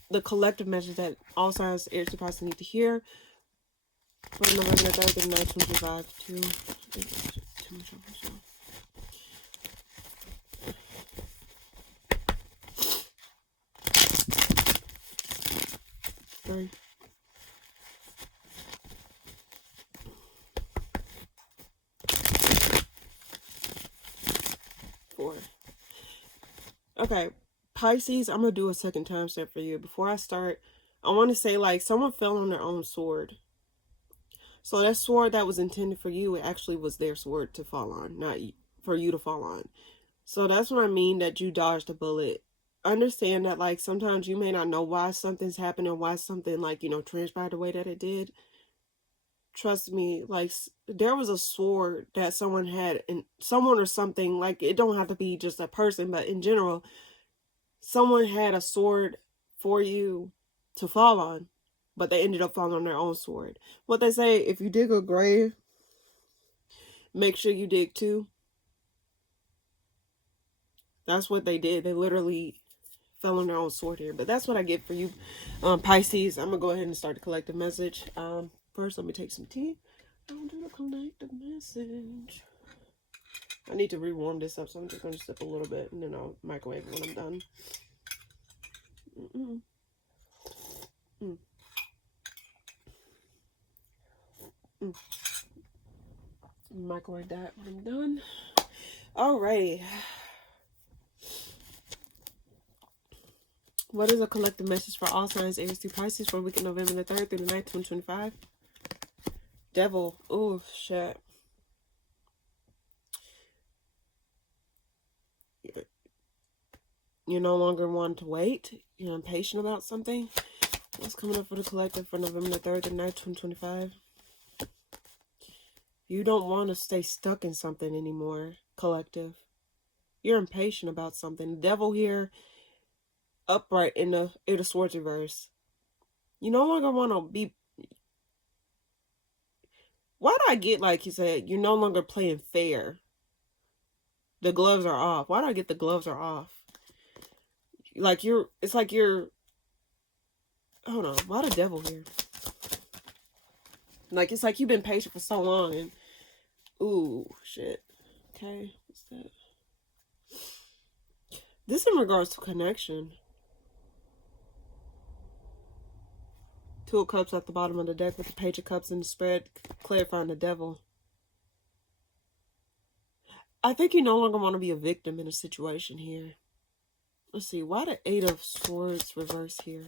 the collective message that all signs Aries through Pisces need to hear for November the 3rd through the 9th, 2025? Two more shuffles. 3, 4. Okay, Pisces, I'm going to do a second time step for you. Before I start, I want to say, like, someone fell on their own sword. So that sword that was intended for you, it actually was their sword to fall on, not for you to fall on. So that's what I mean, that you dodged a bullet. Understand that, like, sometimes you may not know why something's happening, why something, like, transpired the way that it did. Trust me, like, there was a sword that someone had, and someone or something, like, it don't have to be just a person, but in general, someone had a sword for you to fall on, but they ended up falling on their own sword. What they say, if you dig a grave, make sure you dig two. That's what they did. They literally fell on their own sword here. But that's what I get for you, Pisces. I'm going to go ahead and start the collective message. First, let me take some tea. I'll do the collective message. I need to rewarm this up, so I'm just going to sip a little bit, and then I'll microwave it when I'm done. Microwave that when I'm done. Alrighty. What is a collective message for all signs, Aries through Pisces, for week of November the 3rd through the 9th, 2025? Devil. Oh, shit. You no longer want to wait. You're impatient about something. What's coming up for the collective for November the 3rd through the 9th, 2025? You don't want to stay stuck in something anymore, collective. You're impatient about something. The devil here, upright in the Eight of Swords reverse. You no longer want to be... Why do I get, like you said, you're no longer playing fair? The gloves are off. Why do I get the gloves are off? Like you're... It's like you're... Hold on. Why the devil here? Like, it's like you've been patient for so long and... Ooh, shit. Okay, what's that? This in regards to connection. Two of Cups at the bottom of the deck with the Page of Cups in the spread, clarifying the devil. I think you no longer want to be a victim in a situation here. Let's see, why the Eight of Swords reverse here?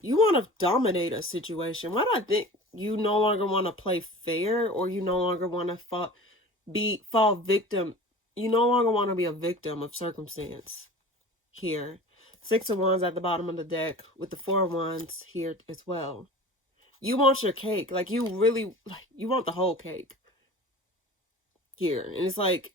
You want to dominate a situation. Why do I think you no longer want to play fair, or you no longer want to fall victim? You no longer want to be a victim of circumstance here. Six of Wands at the bottom of the deck with the Four of Wands here as well. You want your cake. Like, you really, like, you want the whole cake here. And it's like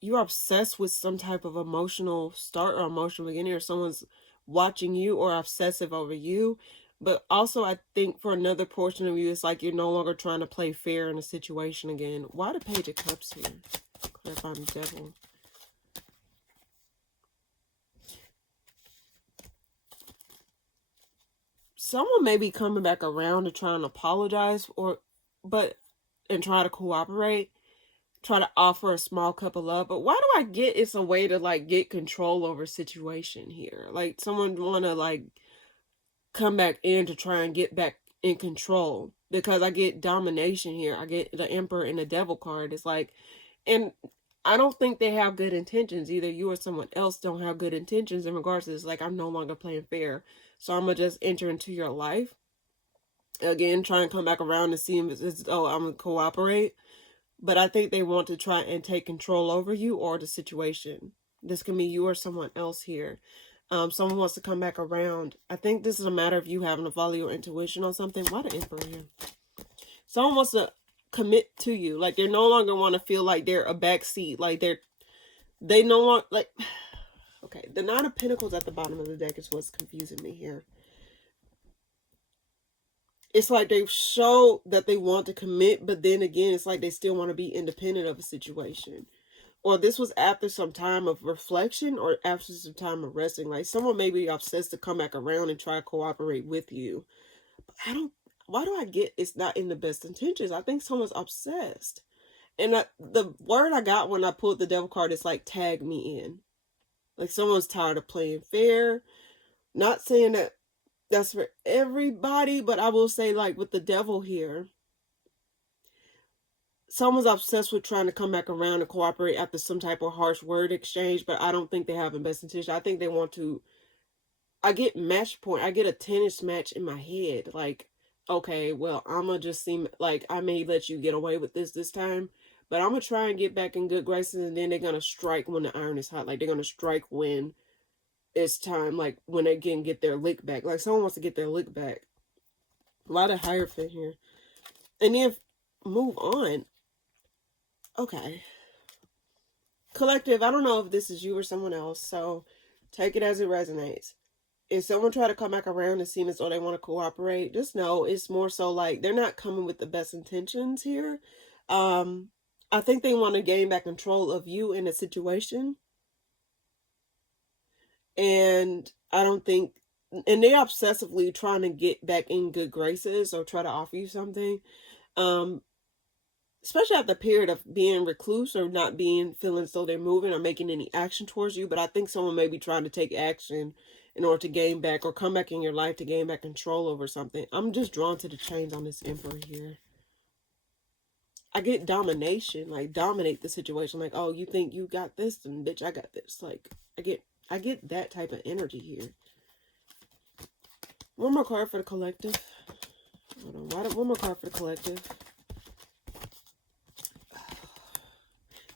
you're obsessed with some type of emotional start or emotional beginning, or someone's watching you or obsessive over you. But also, I think for another portion of you, it's like you're no longer trying to play fair in a situation again. Why the Page of Cups here? Clarifying the devil. Someone may be coming back around to try and apologize, and try to cooperate, try to offer a small cup of love. But why do I get it's a way to, like, get control over a situation here? Like, someone want to, like, come back in to try and get back in control, because I get domination here. I get the Emperor and the Devil card. It's like, and I don't think they have good intentions. Either you or someone else don't have good intentions in regards to this. Like, I'm no longer playing fair, so I'm gonna just enter into your life again, try and come back around and see if it's, oh, I'm gonna cooperate. But I think they want to try and take control over you or the situation. This can be you or someone else here. Someone wants to come back around. I think this is a matter of you having to follow your intuition on something. Why the Emperor here? Someone wants to commit to you. Like, they no longer want to feel like they're a backseat. Like, they no longer, like... Okay, the Nine of Pentacles at the bottom of the deck is what's confusing me here. It's like they show that they want to commit, but then again, it's like they still want to be independent of a situation. Or this was after some time of reflection, or after some time of resting. Like, someone may be obsessed to come back around and try to cooperate with you. But why do I get it's not in the best intentions? I think someone's obsessed. And the word I got when I pulled the Devil card is like, tag me in. Like, someone's tired of playing fair. Not saying that that's for everybody, but I will say, like, with the Devil here, someone's obsessed with trying to come back around and cooperate after some type of harsh word exchange, but I don't think they have the best intention. I think they want to... I get match point. I get a tennis match in my head. Like, okay, well, I'm gonna just seem like I may let you get away with this time, but I'm gonna try and get back in good graces, and then they're gonna strike when the iron is hot. Like, they're gonna strike when it's time, like when they can get their lick back. Like, someone wants to get their lick back. A lot of Hierophant here. And then move on. Okay. Collective, I don't know if this is you or someone else, so take it as it resonates. If someone try to come back around and seem as though they want to cooperate, just know it's more so like they're not coming with the best intentions here. I think they want to gain back control of you in a situation. And I don't think, and they're obsessively trying to get back in good graces or try to offer you something. Especially after the period of being recluse or not being feeling so they're moving or making any action towards you. But I think someone may be trying to take action in order to gain back or come back in your life to gain back control over something. I'm just drawn to the change on this Emperor here. I get domination, like dominate the situation. Like, oh, you think you got this, and bitch, I got this. Like, I get that type of energy here. One more card for the collective. Hold on, one more card for the collective.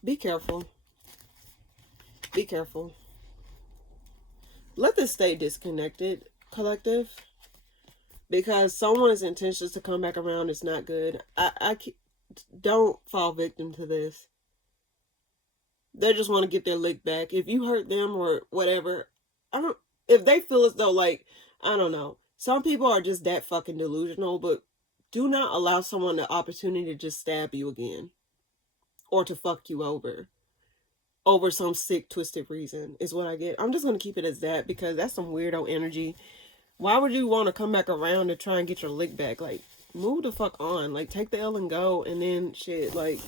Be careful. Be careful. Let this stay disconnected, collective. Because someone's intentions to come back around is not good. Don't fall victim to this. They just want to get their lick back. If you hurt them or whatever, if they feel as though, like, I don't know. Some people are just that fucking delusional, but do not allow someone the opportunity to just stab you again. Or to fuck you over some sick, twisted reason is what I get. I'm just going to keep it as that because that's some weirdo energy. Why would you want to come back around to try and get your lick back? Like, move the fuck on. Like, take the L and go, and then shit, like,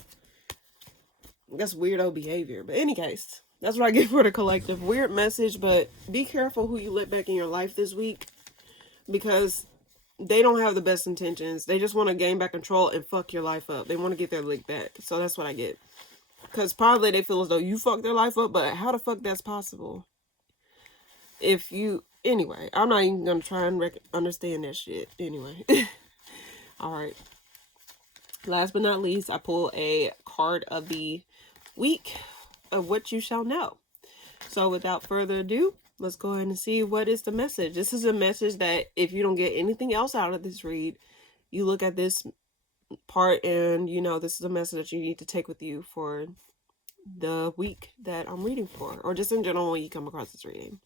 that's weirdo behavior. But any case, that's what I get for the collective. Weird message, but be careful who you let back in your life this week because they don't have the best intentions. They just want to gain back control and fuck your life up. They want to get their lick back. So that's what I get. Because probably they feel as though you fucked their life up, but how the fuck that's possible? If you... Anyway, I'm not even going to try and understand that shit. Anyway. Alright. Last but not least, I pull a card of the week of what you shall know. So without further ado, let's go ahead and see what is the message. This is a message that if you don't get anything else out of this read, you look at this part and you know this is a message that you need to take with you for the week that I'm reading for, or just in general when you come across this reading.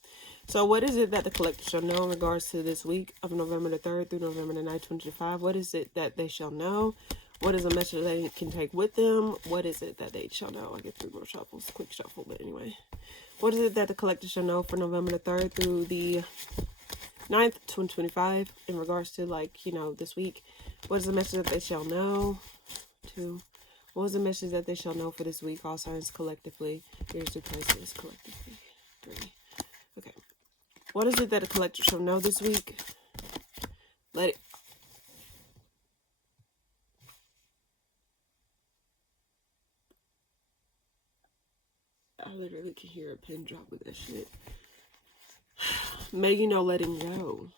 So what is it that the collector shall know in regards to this week of November the 3rd through November the 9th, 2025? What is it that they shall know? What is a message they can take with them? What is it that they shall know? I get 3 more shuffles, quick shuffle, but anyway. What is it that the collector shall know for November the 3rd through the 9th, 2025 in regards to, like, you know, this week? What is the message that they shall know? 2. What is the message that they shall know for this week? All signs collectively. Here's the prices collectively. 3. Okay. What is it that the collector shall know this week? Let it... I literally can hear a pin drop with that shit. May you know letting go.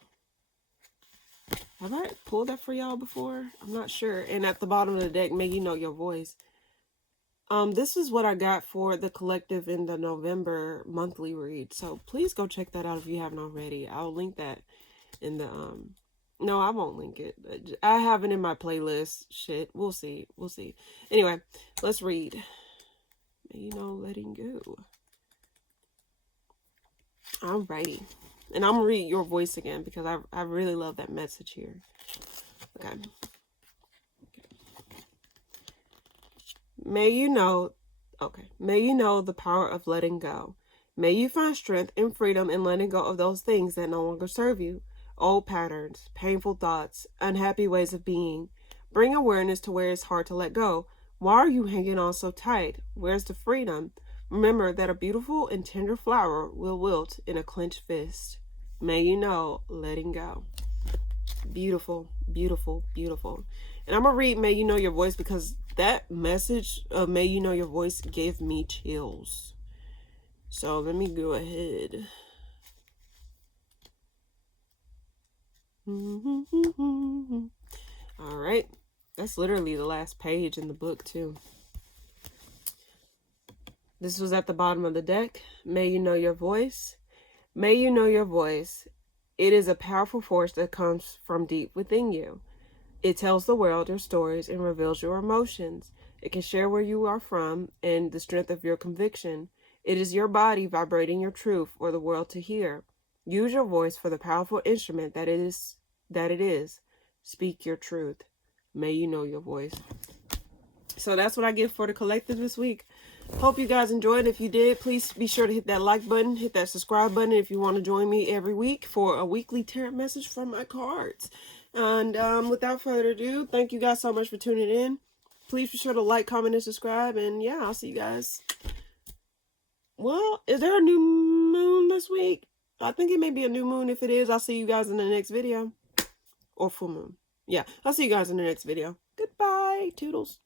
Have I pulled that for y'all before? I'm not sure. And at the bottom of the deck, may you know your voice. This is what I got for the collective in the November monthly read. So please go check that out if you haven't already. I'll link that in the no, I won't link it. I have it in my playlist. Shit. We'll see. We'll see. Anyway, let's read. May you know letting go. Alrighty. And I'm going to read your voice again because I really love that message here. Okay. May you know the power of letting go. May you find strength and freedom in letting go of those things that no longer serve you. Old patterns, painful thoughts, unhappy ways of being. Bring awareness to where it's hard to let go. Why are you hanging on so tight? Where's the freedom? Remember that a beautiful and tender flower will wilt in a clenched fist. May you know letting go. Beautiful, beautiful, beautiful. And I'm going to read May You Know Your Voice because that message of May You Know Your Voice gave me chills. So let me go ahead. All right. That's literally the last page in the book, too. This was at the bottom of the deck. May you know your voice. May you know your voice. It is a powerful force that comes from deep within you. It tells the world your stories and reveals your emotions. It can share where you are from and the strength of your conviction. It is your body vibrating your truth for the world to hear. Use your voice for the powerful instrument that it is. Speak your truth. May you know your voice. So that's what I get for the collective this week. Hope you guys enjoyed. If you did, please be sure to hit that like button, hit that subscribe button if you want to join me every week for a weekly tarot message from my cards. And without further ado, thank you guys so much for tuning in. Please be sure to like, comment, and subscribe. And yeah, I'll see you guys. Well, is there a new moon this week? I think it may be a new moon. If it is, I'll see you guys in the next video. Or full moon. Yeah, I'll see you guys in the next video. Goodbye, toodles.